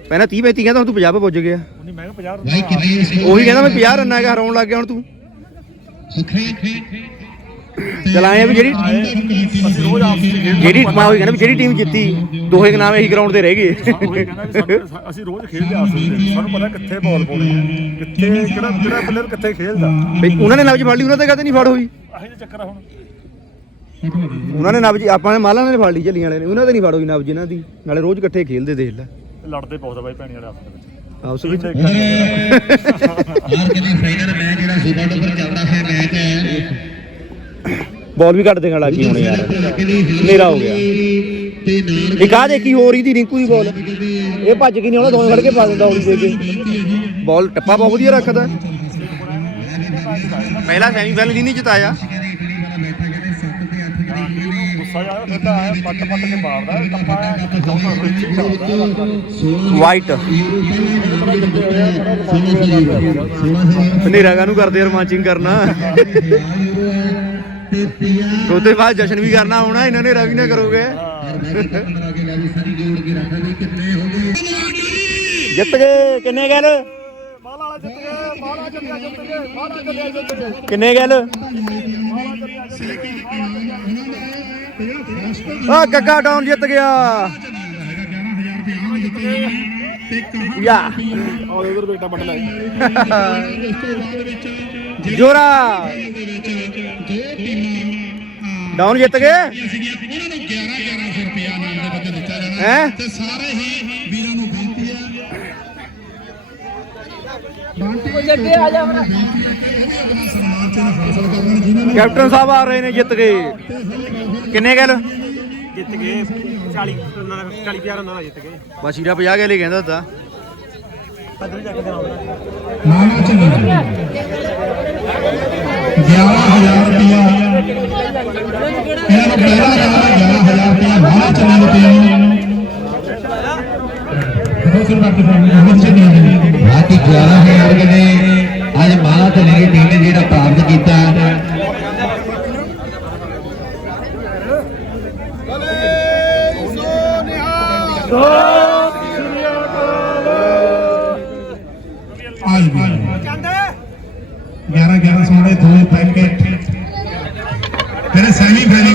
ਪਹਿਲਾਂ 30 35 ਕਹਿੰਦਾ ਹੁਣ ਤੂੰ 50 ਪੁੱਜ ਗਿਆ। ਉਨੀ ਮੈਂ 50 ਭਾਈ ਉਹੀ ਕਹਿੰਦਾ ਮੈਂ 50 ਰਨ ਆ ਹਰਾਉਣ ਲੱਗ ਗਿਆ ਹੁਣ ਤੂੰ। ਚਲ ਆਏ ਆ ਵੀ ਜਿਹੜੀ ਅਸੀਂ ਰੋਜ਼ ਆਪਸ ਵਿੱਚ ਖੇਡਦੇ ਜਿਹੜੀ ਮੈਂ ਉਹੀ ਕਹਿੰਦਾ ਵੀ ਜਿਹੜੀ ਟੀਮ ਜਿੱਤੀ ਦੋਹੇ ਨਾਮ ਇਹੀ ਗਰਾਊਂਡ ਤੇ ਰਹਿ ਗਏ। ਉਹੀ ਕਹਿੰਦਾ ਵੀ ਸਾਨੂੰ- ਅਸੀਂ ਰੋਜ਼ ਖੇਡਦੇ ਆਪਸ ਵਿੱਚ। ਸਾਨੂੰ ਪਤਾ ਕਿੱਥੇ ਬਾਲ ਪਾਉਣੀ ਹੈ ਕਿੱਥੇ ਕਿਹੜਾ ਕਿਹੜਾ ਪਲੇਅਰ ਕਿੱਥੇ ਖੇਡਦਾ। ਬਈ ਉਹਨਾਂ ਨੇ ਨਬਜ ਫੜ ਲਈ ਉਹਨਾਂ ਤੇ ਕਦੇ ਨਹੀਂ ਫੜ ਹੋਈ। ਆਹੀ ਤਾਂ ਚੱਕਰ ਆ ਹੁਣ। ਉਹਨਾਂ ਨੇ ਨਬਜ ਆਪਾਂ ਨੇ ਮਾਲਾ ਨੇ ਫੜ ਲਈ ਝੱਲੀਆਂ ਵਾਲੇ ਨੇ। ਉਹਨਾਂ ਤੇ ਨਹੀਂ ਫੜ ਹੋਈ ਨਬਜ ਇਹਨਾਂ ਦੀ। ਨਾਲੇ ਰੋਜ਼ ਇਕੱਠੇ ਖੇਲਦੇ ਦੇਖ ਲੈ। ਲੜਦੇ ਬਹੁਤ ਆ ਬਾਈ ਭੈਣੀ ਵਾਲੇ ਆਪਸ ਵਿੱਚ। ਆਪਸ ਵਿੱਚ? ਯਾਰ ਕਿੰਨੀ ਫਾਈਨਲ ਮੈਚ ਜਿਹੜਾ ਸੁਪਰ ਡੁਪਰ ਚੱਲਦਾ ਹੈ ਮੈਚ ਹੈ ਬਾਲ ਵੀ ਘੱਟ ਦੇਣ ਲੱਗ ਗਈ ਹੁਣ ਯਾਰ। ਹਨੇਰਾ ਹੋ ਗਿਆ। ਇੱਕ ਆ ਦੇਖੀ ਹੋਰ ਇਹਦੀ ਰਿੰਕੂ ਦੀ ਬਾਲ। ਇਹ ਭੱਜ ਕੇ ਨਹੀਂ ਆਉਣਾ ਦੋਵੇਂ ਫੜ ਕੇ ਪਾ ਦਿੰਦਾ ਹੌਲੀ ਦੇ ਕੇ। ਬਾਲ ਟੱਪਾ ਬਹੁਤ ਵਧੀਆ ਰੱਖਦਾ। ਪਹਿਲਾ ਸੈਮੀਫਾਈਨਲ ਹੀ ਨਹੀਂ ਜਿਤਾਇਆ। ਹੀ ਵਾਈਟ ਹਨੇਰਾ ਕਾਹਨੂੰ ਕਰਦੇ ਯਾਰ ਮਾਚਿੰਗ ਕਰਨਾ। ਉਹਦੇ ਬਾਅਦ ਜਸ਼ਨ ਵੀ ਕਰਨਾ ਹੋਣਾ ਇਹਨਾਂ ਨੇ ਰਵੀ ਨਾ ਕਰੋਗੇ। ਜਿੱਤ ਗਏ ਕਿੰਨੇ ਗੱਲ? ਕਿੰਨੇ ਗੱਲ? ਆ ਕੱਕਾ ਡਾਊਨ ਜਿੱਤ ਗਿਆ। ਯਾ। ਔਰ ਉਧਰ ਬੇਟਾ ਵੱਢ ਲੈ। ਜੋਰਾ ਡਾਊਨ ਜਿੱਤ ਗਏ ਉਹਨਾਂ ਨੂੰ 11 1100 ਰੁਪਇਆ ਨਾਮ ਦੇ ਵਜੋਂ ਦਿੱਤਾ ਜਾਣਾ ਹੈ ਤੇ ਸਾਰੇ ਹੀ ਵੀਰਾਂ ਨੂੰ ਬੇਨਤੀ ਹੈ ਜੱਗੇ ਆ ਜਾ ਹੁਣ ਸਨਮਾਨ ਚਿੰਨ੍ਹ ਹਾਸਲ ਕਰਨ ਜਿਨ੍ਹਾਂ ਨੂੰ ਕੈਪਟਨ ਸਾਹਿਬ ਆ ਰਹੇ ਨੇ ਜਿੱਤ ਗਏ ਕਿੰਨੇ ਗੱਲ ਜਿੱਤ ਗਏ 40 40 ਪਿਆਰ ਉਹਨਾਂ ਦਾ ਜਿੱਤ ਗਏ ਬਸ ਹੀਰਾ 50 ਗੇਲੇ ਕਹਿੰਦਾ ਤਾ ਨਾਨਾ ਚੰਗਾ 11000 ਰੁਪਇਆ। ਇਹਨਾਂ ਨੂੰ ਪਹਿਲਾ ਜਾਣਾ 11000 ਰੁਪਇਆ। ਨਾਨਾ ਚੰਗਾ ਨੂੰ ਪਿਆ ਦੋਸਤ ਬਾਕੀ ਬਹੁਤ ਚੰਗੀ ਹੈ ਬਾਕੀ 11000 ਰੁਪਏ ਨੇ ਅੱਜ ਮਾਲਾ ਤੇ ਲਈ ਟੀਮ ਨੇ ਜਿਹੜਾ ਪ੍ਰਾਪਤ ਕੀਤਾ। ਆਜ ਵੀ 11 1100 ਦੇ ਦੋ ਪੈਕੇਟ ਜਿਹੜੇ ਸੈਮੀ ਫਾਈਨਲ